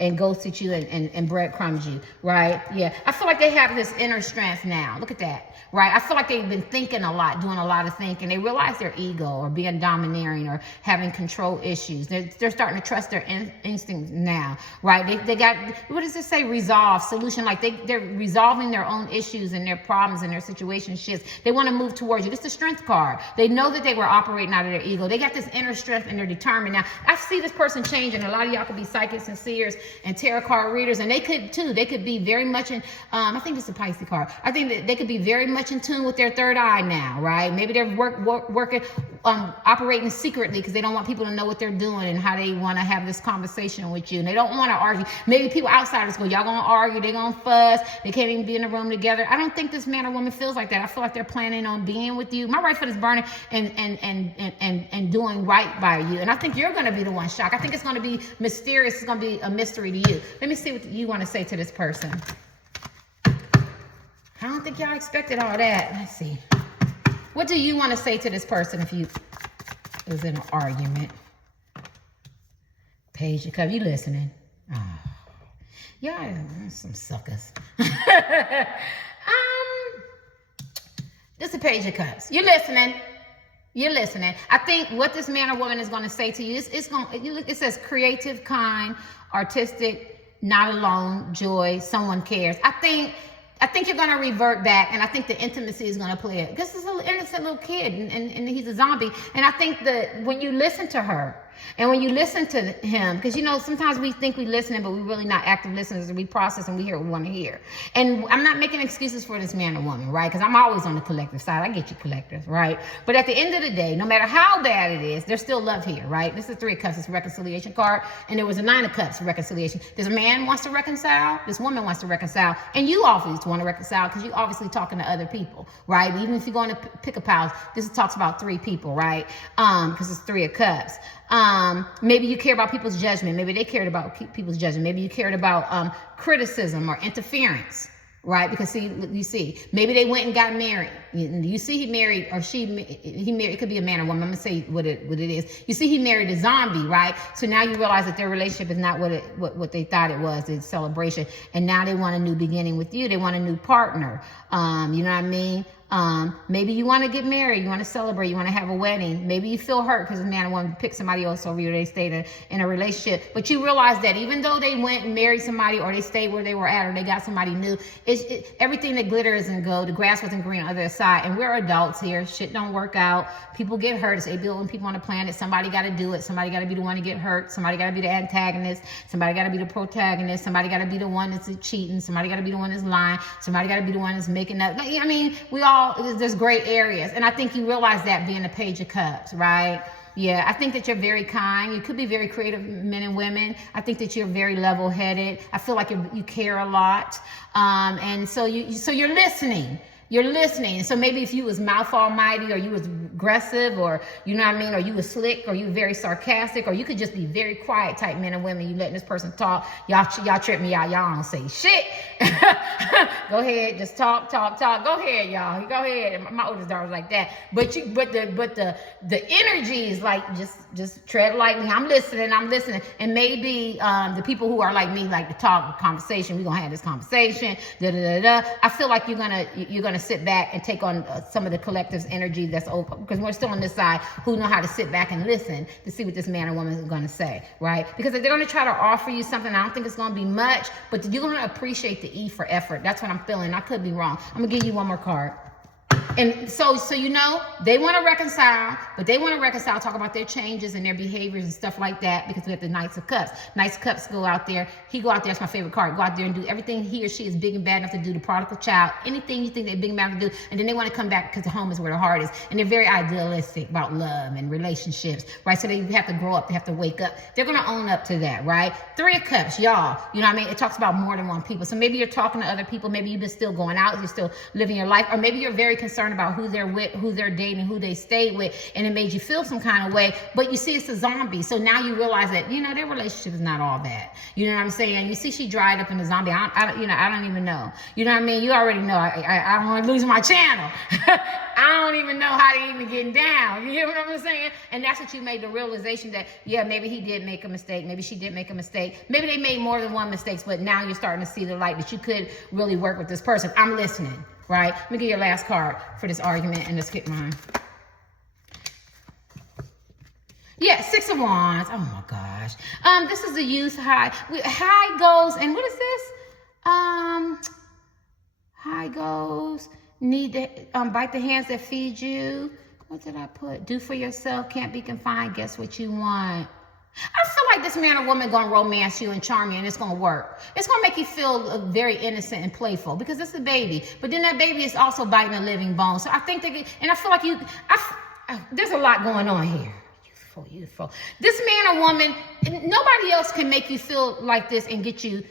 and ghosted you and breadcrumbs you, right? Yeah. I feel like they have this inner strength now. Look at that, right? I feel like they've been thinking a lot, doing a lot of thinking. They realize their ego, or being domineering, or having control issues. They're starting to trust their instincts now, right? They got, what does it say? Resolve, solution. Like they're resolving their own issues and their problems and their situation shifts. They want to move towards you. This is the strength card. They know that they were operating out of their ego. They got this inner strength, and they're determined. Now, I see this person changing. A lot of y'all could be psychics and seers and tarot card readers, and they could too. They could be very much in, I think it's a Pisces card. I think that they could be very much in tune with their third eye now, right? Maybe they're working, operating secretly, because they don't want people to know what they're doing and how they want to have this conversation with you. And they don't want to argue. Maybe people outsiders go, y'all gonna argue, they're gonna fuss, they can't even be in the room together. I don't think this man or woman feels like that. I feel like they're planning on being with you. My right foot is burning, and doing right by you. And I think you're going to be the one shocked. I think it's going to be mysterious. It's going to be a mystery to you. Let me see what you want to say to this person. I don't think y'all expected all that. Let's see. What do you want to say to this person if you was in an argument? Page of Cups. You listening? Oh. Y'all are some suckers. This is a Page of Cups. You listening? You're listening. I think what this man or woman is going to say to you is, it says creative, kind, artistic, not alone, joy, someone cares. I think you're going to revert back, and I think the intimacy is going to play it. This is an innocent little kid, and he's a zombie. And I think that when you listen to her, and when you listen to him, because sometimes we think we're listening, but we're really not active listeners, and we process and we hear what we want to hear. And I'm not making excuses for this man or woman, right? Because I'm always on the collective side. I get you collectors, right? But at the end of the day, no matter how bad it is, there's still love here, right? This is 3 of Cups, it's a reconciliation card, and there was a 9 of Cups reconciliation. This man wants to reconcile, this woman wants to reconcile, and you obviously want to reconcile because you're obviously talking to other people, right? Even if you're going to pick a pals, this talks about 3 people, right? Because it's 3 of Cups. Maybe you care about people's judgment. Maybe they cared about people's judgment. Maybe you cared about criticism or interference. right? Because see, you see, maybe they went and got married. You see, he married, or he married. It could be a man or woman. I'm gonna say what it is. You see, he married a zombie, right? So now you realize that their relationship is not what they thought it was. It's celebration, and now they want a new beginning with you. They want a new partner. You know what I mean? Maybe you want to get married, you want to celebrate, you want to have a wedding. Maybe you feel hurt because a man or woman picked somebody else over you, or they stayed in a relationship. But you realize that even though they went and married somebody, or they stayed where they were at, or they got somebody new, everything that glitters and gold, the grass wasn't green on the other side. And we're adults here. Shit don't work out. People get hurt. It's 8 billion people on the planet. Somebody got to do it. Somebody got to be the one to get hurt. Somebody got to be the antagonist. Somebody got to be the protagonist. Somebody got to be the one that's cheating. Somebody got to be the one that's lying. Somebody got to be the one that's making up. I mean, there's gray areas. And I think you realize that being a Page of Cups, right? Yeah, I think that you're very kind. You could be very creative, men and women. I think that you're very level-headed. I feel like you care a lot. And so you're listening. You're listening. So maybe if you was mouth almighty, or you was aggressive, or you know what I mean, or you was slick, or you were very sarcastic, or you could just be very quiet type men and women. You letting this person talk. Y'all trip me out. Y'all don't say shit. Go ahead, just talk. Go ahead, y'all. Go ahead. My oldest daughter was like that. But the energy is like just tread lightly. I'm listening. And maybe the people who are like me like to talk, conversation. We're gonna have this conversation. I feel like you're gonna sit back and take on some of the collective's energy that's open, because we're still on this side who know how to sit back and listen to see what this man or woman is going to say, right? Because they're going to try to offer you something. I don't think it's going to be much, but you're going to appreciate the E for effort. That's what I'm feeling. I could be wrong. I'm going to give you one more card. And so you know, they want to reconcile, but they want to reconcile, talk about their changes and their behaviors and stuff like that, because we have the Knights of Cups. Knights of Cups go out there. He go out there. That's my favorite card. Go out there and do everything he or she is big and bad enough to do, the prodigal child, anything you think they're big and bad enough to do. And then they want to come back because the home is where the heart is. And they're very idealistic about love and relationships, right? So they have to grow up. They have to wake up. They're going to own up to that, right? 3 of Cups, y'all. You know what I mean? It talks about more than one people. So maybe you're talking to other people. Maybe you've been still going out. You're still living your life. Or maybe you're very concerned about who they're with, who they're dating, who they stayed with, and it made you feel some kind of way. But you see, it's a zombie. So now you realize that, you know, their relationship is not all that. You know what I'm saying? You see, she dried up in the zombie. I don't even know. You know what I mean? You already know. I don't want to lose my channel. I don't even know how to even get down. You hear what I'm saying? And that's what you made the realization that, yeah, maybe he did make a mistake. Maybe she did make a mistake. Maybe they made more than one mistakes, but now you're starting to see the light that you could really work with this person. I'm listening. Right? Let me get your last card for this argument and let's get mine. Yeah, 6 of Wands. Oh my gosh. This is the youth high. High goes, and what is this? High goes, need to bite the hands that feed you. What did I put? Do for yourself, can't be confined, guess what you want. I feel like this man or woman gonna romance you and charm you, and it's gonna work. It's gonna make you feel very innocent and playful because it's a baby. But then that baby is also biting a living bone. So I think that, and I feel like there's a lot going on here. Youthful. This man or woman, nobody else can make you feel like this and get you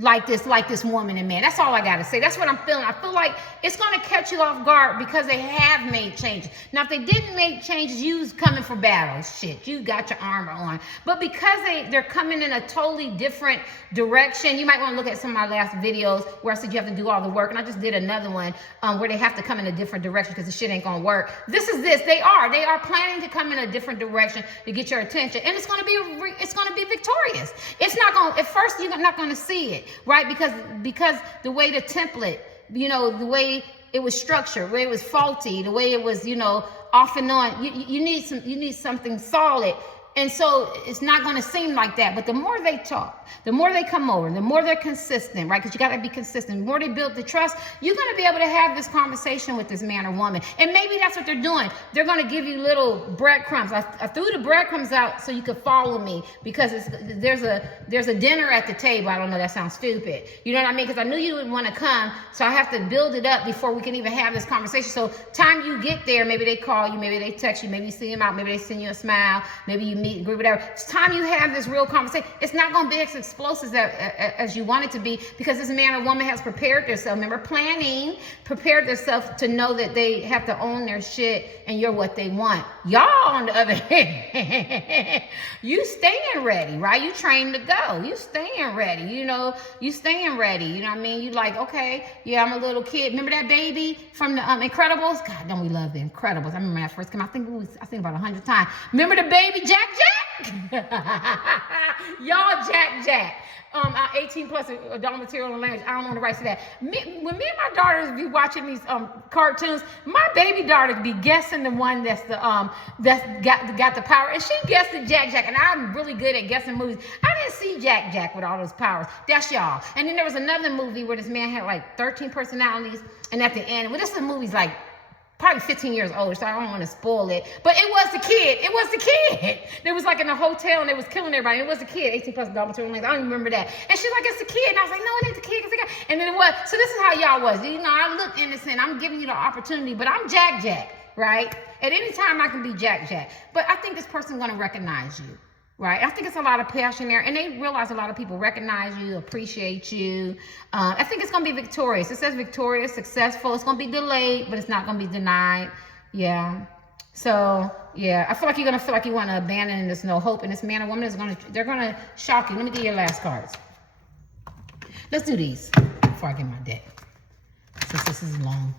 like this woman and man. That's all I gotta say. That's what I'm feeling. I feel like it's gonna catch you off guard because they have made changes. Now, if they didn't make changes, you was coming for battle. Shit, you got your armor on. But because they're coming in a totally different direction, you might want to look at some of my last videos where I said you have to do all the work, and I just did another one where they have to come in a different direction because the shit ain't gonna work. This is this. They are planning to come in a different direction to get your attention, and it's gonna be victorious. It's not gonna, at first you're not gonna see it. Right? Because the way the template, you know, the way it was structured, the way it was faulty, the way it was, you know, off and on, you need something solid. And so it's not going to seem like that. But the more they talk, the more they come over, the more they're consistent, right? Because you got to be consistent. The more they build the trust, you're going to be able to have this conversation with this man or woman. And maybe that's what they're doing. They're going to give you little breadcrumbs. I threw the breadcrumbs out so you could follow me because there's a dinner at the table. I don't know. That sounds stupid. You know what I mean? Because I knew you would want to come. So I have to build it up before we can even have this conversation. So time you get there, maybe they call you, maybe they text you, maybe you see them out, maybe they send you a smile, maybe you meet meet and greet, whatever. It's time you have this real conversation. It's not going to be as explosive as you want it to be, because this man or woman has prepared themselves. Remember, planning, prepared themselves to know that they have to own their shit and you're what they want. Y'all, on the other hand, you staying ready, right? You trained to go. You staying ready. You know, you staying ready. You know what I mean? You like, okay, yeah, I'm a little kid. Remember that baby from the Incredibles? God, don't we love the Incredibles? I remember when I first came out. I think about 100 times. Remember the baby Jack? Y'all Jack. Our 18 plus adult material and language. I don't know the rights to that. When me and my daughters be watching these cartoons, my baby daughter be guessing the one that's got the power, and she guessed the Jack. And I'm really good at guessing movies. I didn't see Jack with all those powers. That's y'all. And then there was another movie where this man had like 13 personalities, and at the end, well, this is movie's like probably 15 years old, so I don't want to spoil it. But it was the kid. They was like in a hotel and they was killing everybody. It was the kid, 18 plus adult material length. I don't even remember that. And she's like, it's the kid. And I was like, no, it ain't the kid. It's the guy. And then it was. So this is how y'all was. You know, I look innocent. I'm giving you the opportunity, but I'm Jack, right? At any time I can be Jack. But I think this person's going to recognize you. Right. I think it's a lot of passion there. And they realize a lot of people recognize you, appreciate you. I think it's going to be victorious. It says victorious, successful. It's going to be delayed, but it's not going to be denied. Yeah. So, yeah, I feel like you're going to feel like you want to abandon and there's no hope. And this man or woman is they're going to shock you. Let me get your last cards. Let's do these before I get my deck, since this is long.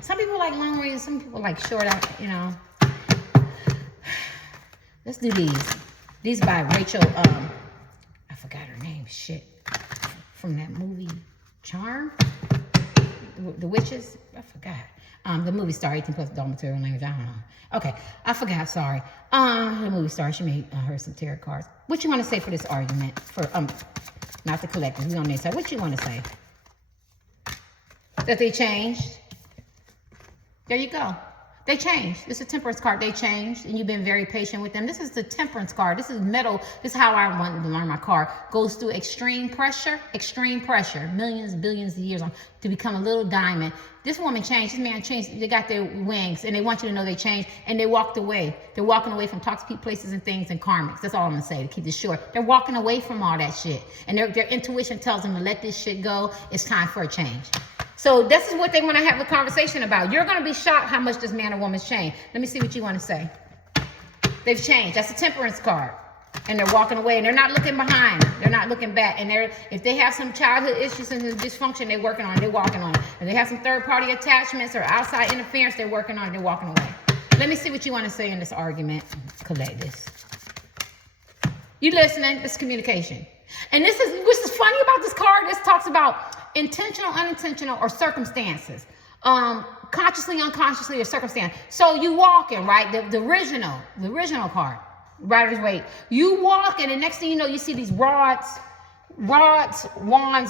Some people like long reads. Some people like short, you know. Let's do these. These by Rachel, I forgot her name, shit. From that movie, Charm? The Witches? I forgot. The movie star, 18 plus adult material language, I don't know. Okay, I forgot, sorry. The movie star, she made her some tarot cards. What you want to say for this argument? For, not the collectors, we on their side. What you want to say? That they changed? There you go. They changed. This is a temperance card. They changed, and you've been very patient with them. This is the temperance card. This is metal. This is how I wanted to learn my card. Goes through extreme pressure, millions, billions of years on to become a little diamond. This woman changed. This man changed. They got their wings, and they want you to know they changed, and they walked away. They're walking away from toxic places and things and karmics. That's all I'm going to say to keep this short. They're walking away from all that shit, and their intuition tells them to let this shit go. It's time for a change. So this is what they want to have a conversation about. You're going to be shocked how much this man or woman's changed. Let me see what you want to say. They've changed. That's a temperance card. And they're walking away, and they're not looking behind. They're not looking back. And if they have some childhood issues and dysfunction, they're working on it. They're walking on it. If they have some third-party attachments or outside interference, they're working on it. They're walking away. Let me see what you want to say in this argument. Collect this. You listening? This is communication. And this is what's funny about this card. This talks about intentional, unintentional, or circumstances. Consciously, unconsciously, or circumstance. So you walking, right? The original card. Rider's Waite. You walk, and the next thing you know, you see these rods, wands,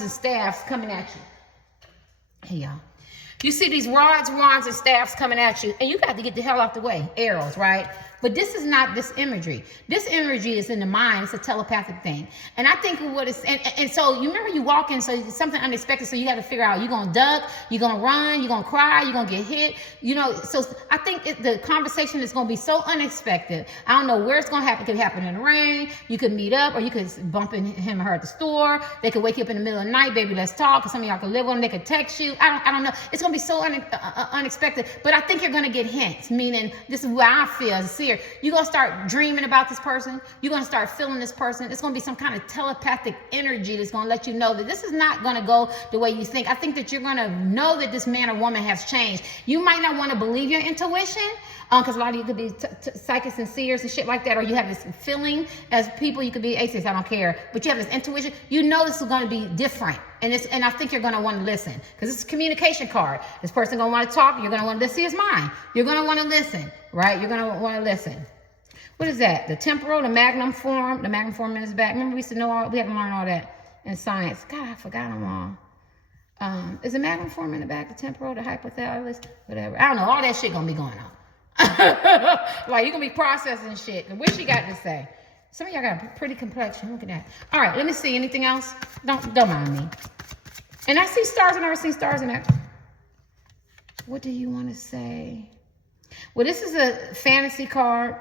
and staffs coming at you. Hey, y'all. You see these rods, wands, and staffs coming at you, and you got to get the hell out the way. Arrows, right? But this is not this imagery. This imagery is in the mind. It's a telepathic thing. And I think what it's, and so you remember you walk in, so it's something unexpected, so you got to figure out, you're going to duck, you're going to run, you're going to cry, you're going to get hit. You know, so I think the conversation is going to be so unexpected. I don't know where it's going to happen. It could happen in the rain. You could meet up, or you could bump into him or her at the store. They could wake you up in the middle of the night, baby, let's talk. Or some of y'all could live on them. They could text you. I don't know. It's going to be so unexpected. But I think you're going to get hints, meaning this is what I feel as a seer. You're going to start dreaming about this person. You're going to start feeling this person. It's going to be some kind of telepathic energy that's going to let you know that this is not going to go the way you think. I think that you're going to know that this man or woman has changed. You might not want to believe your intuition, because a lot of you could be psychics and seers and shit like that, or you have this feeling as people. You could be atheists, I don't care, but you have this intuition. You know this is going to be different, and I think you're going to want to listen, because it's a communication card. This person going to want to talk. You're going to want to see his mind. You're going to want to listen, right? You're going to want to listen. What is that? The temporal, the magnum form. The magnum form in his back. Remember, we used to know all. We had to learn all that in science. God, I forgot them all. Is the magnum form in the back? The temporal, the hypothalamus, whatever. I don't know. All that shit gonna be going on. Like, you're gonna be processing shit. And what she got to say? Some of y'all got a pretty complexion. Look at that. All right, let me see. Anything else? Don't mind me. And I see stars. I've never seen stars in that. What do you want to say? Well, this is a fantasy card.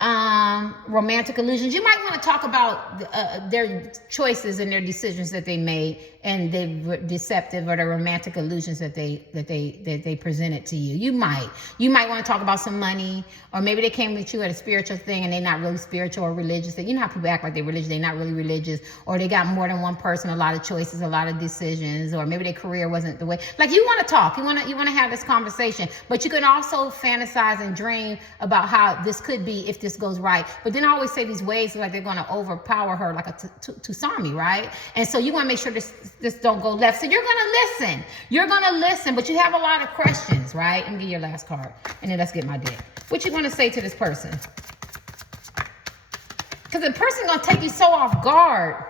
romantic illusions. You might want to talk about their choices and their decisions that they made, and the deceptive or the romantic illusions that they presented to you. You might want to talk about some money, or maybe they came with you at a spiritual thing and they're not really spiritual or religious. You know how people act like they're religious, they're not really religious, or they got more than one person, a lot of choices, a lot of decisions, or maybe their career wasn't the way. Like, you want to talk, you want to have this conversation, but you can also fantasize and dream about how this could be if this goes right. But then I always say these waves like they're going to overpower her like a tsunami, right? And so you want to make sure this don't go left. So you're going to listen, but you have a lot of questions, right? Let me get your last card, and then let's get my deck. What you want to say to this person? Because the person's going to take you so off guard.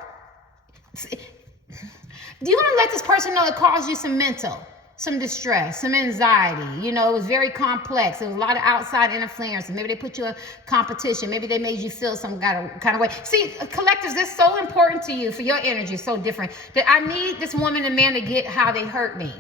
Do you want to let this person know it caused you some distress, some anxiety? You know, it was very complex. There was a lot of outside interference. Maybe they put you in competition. Maybe they made you feel some kind of way. See, collectives, this is so important to you for your energy, so different, that I need this woman and man to get how they hurt me.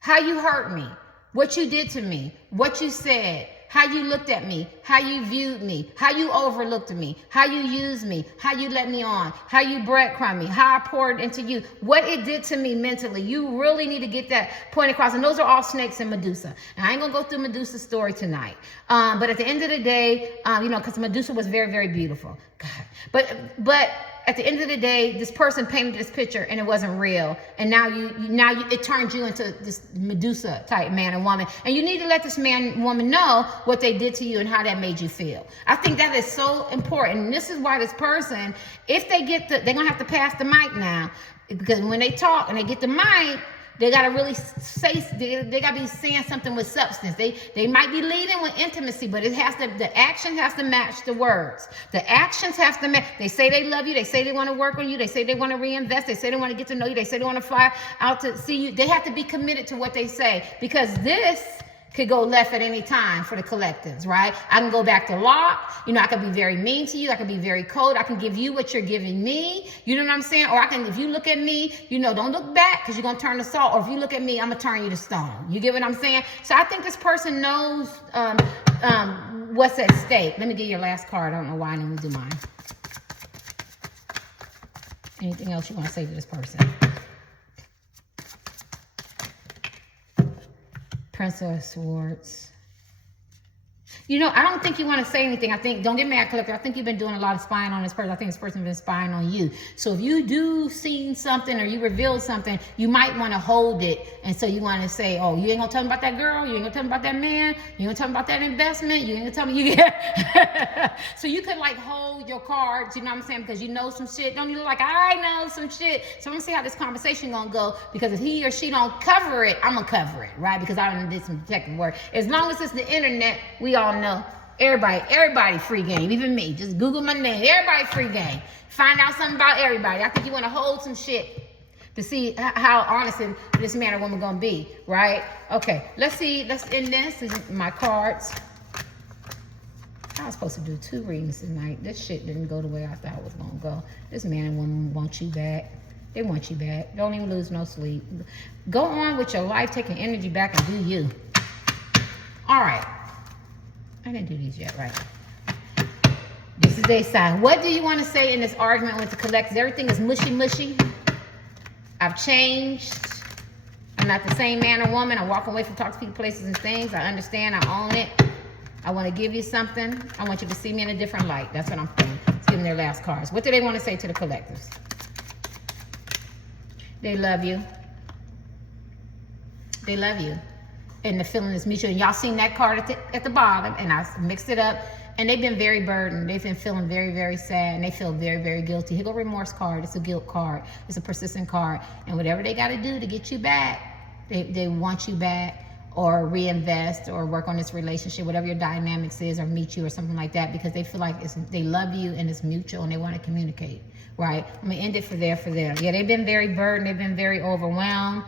How you hurt me. What you did to me. What you said. How you looked at me, how you viewed me, how you overlooked me, how you used me, how you let me on, how you breadcrumbed me, how I poured into you, what it did to me mentally. You really need to get that point across. And those are all snakes and Medusa. And I ain't gonna go through Medusa's story tonight. But at the end of the day, you know, because Medusa was very, very beautiful. God. But at the end of the day, this person painted this picture and it wasn't real. And now it turned you into this Medusa type man and woman. And you need to let this man and woman know what they did to you and how that made you feel. I think that is so important. And this is why this person, if they get they're going to have to pass the mic now. Because when they talk and they get the mic, they got to really say, they got to be saying something with substance. They might be leading with intimacy, but the action has to match the words. The actions have to match. They say they love you. They say they want to work on you. They say they want to reinvest. They say they want to get to know you. They say they want to fly out to see you. They have to be committed to what they say, because this could go left at any time for the collectives, right? I can go back to law. You know, I can be very mean to you. I can be very cold. I can give you what you're giving me. You know what I'm saying? Or I can, if you look at me, you know, don't look back because you're going to turn to salt. Or if you look at me, I'm going to turn you to stone. You get what I'm saying? So I think this person knows what's at stake. Let me get your last card. I don't know why I didn't do mine. Anything else you want to say to this person? Prince of Swords. You know, I don't think you want to say anything. I think, don't get mad, collector. I think you've been doing a lot of spying on this person. I think this person's been spying on you. So if you do see something or you reveal something, you might want to hold it. And so you want to say, oh, you ain't going to tell me about that girl. You ain't going to tell me about that man. You ain't going to tell me about that investment. You ain't going to tell me you get. So you could like hold your cards, you know what I'm saying? Because you know some shit. Don't you look like, I know some shit. So I'm going to see how this conversation going to go. Because if he or she don't cover it, I'm going to cover it, right? Because I done did some detective work. As long as it's the internet, we all know. Everybody free game, even me. Just Google my name. Everybody free game. Find out something about everybody. I think you want to hold some shit to see how honest this man or woman gonna be, right? Okay, let's see. Let's end this. This is my cards. I was supposed to do 2 readings tonight. This shit didn't go the way I thought it was gonna go. This man and woman want you back. They want you back. Don't even lose no sleep. Go on with your life, taking energy back, and do you. All right. I didn't do these yet, right? This is a sign. What do you want to say in this argument with the collectors? Everything is mushy. I've changed. I'm not the same man or woman. I walk away from talking to people, places, and things. I understand. I own it. I want to give you something. I want you to see me in a different light. That's what I'm feeling. Let's give them their last cards. What do they want to say to the collectives? They love you. They love you. And the feeling is mutual. And y'all seen that card at the bottom, and I mixed it up. And they've been very burdened. They've been feeling very, very sad, and they feel very, very guilty. Here go remorse card. It's a guilt card. It's a persistent card. And whatever they got to do to get you back, they want you back, or reinvest, or work on this relationship, whatever your dynamics is, or meet you or something like that, because they feel like they love you and it's mutual and they want to communicate, right? I'm going to end it for there. Yeah, they've been very burdened. They've been very overwhelmed.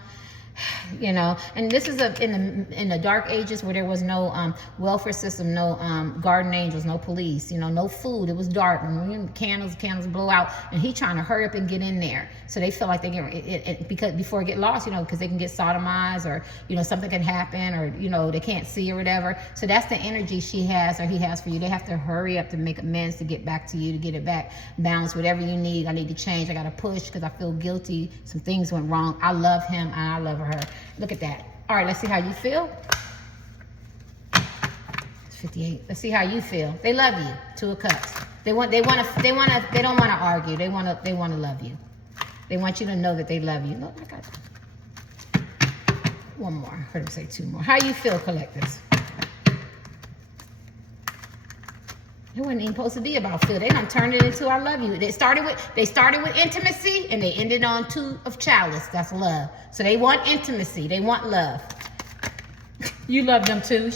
You know, and this is in the dark ages where there was no welfare system, no guardian angels, no police, you know, no food. It was dark, and candles blow out, and he trying to hurry up and get in there. So they feel like they get it because before it get lost, you know, because they can get sodomized, or you know, something can happen, or you know, they can't see or whatever. So that's the energy she has or he has for you. They have to hurry up to make amends, to get back to you, to get it back balanced. Whatever you need, I need to change. I got to push because I feel guilty. Some things went wrong. I love him and I love her. Look at that. All right, let's see how you feel. It's 58. Let's see how you feel. They love you. 2 of Cups. They don't want to argue. They want to love you. They want you to know that they love you. Look, I got one more. I heard him say 2 more. How you feel, collectives? It wasn't even supposed to be about feel. They done turned it into I love you. They started with intimacy, and they ended on 2 of chalice. That's love. So they want intimacy. They want love. You love them too,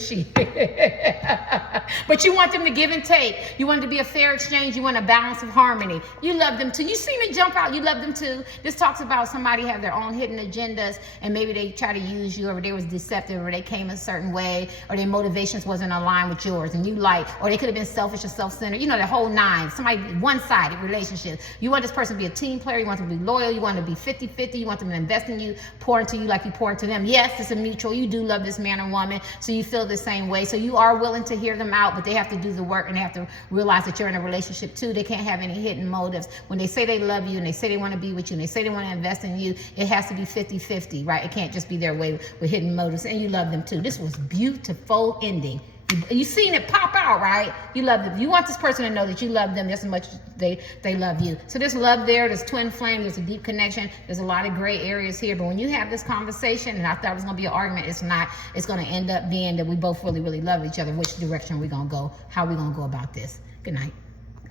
but you want them to give and take. You want it to be a fair exchange. You want a balance of harmony. You love them too. You see me jump out. You love them too. This talks about somebody have their own hidden agendas, and maybe they try to use you, or they was deceptive, or they came a certain way, or their motivations wasn't aligned with yours, and you or they could have been selfish or self-centered. You know, the whole 9. Somebody one-sided relationship. You want this person to be a team player. You want them to be loyal. You want them to be 50-50. You want them to invest in you, pour into you like you pour into them. Yes, it's a mutual. You do love this man or woman, so you feel the same way. So you are willing to hear them out, but they have to do the work, and they have to realize that you're in a relationship too. They can't have any hidden motives. When they say they love you, and they say they want to be with you, and they say they want to invest in you, it has to be 50-50, right? It can't just be their way with hidden motives, and you love them too. This was beautiful ending. You seen it pop out, right? You love them. You want this person to know that you love them just as much as they love you. So there's love there. There's twin flame. There's a deep connection. There's a lot of gray areas here. But when you have this conversation, and I thought it was going to be an argument, it's not. It's going to end up being that we both really, really love each other. Which direction are we going to go? How are we going to go about this? Good night.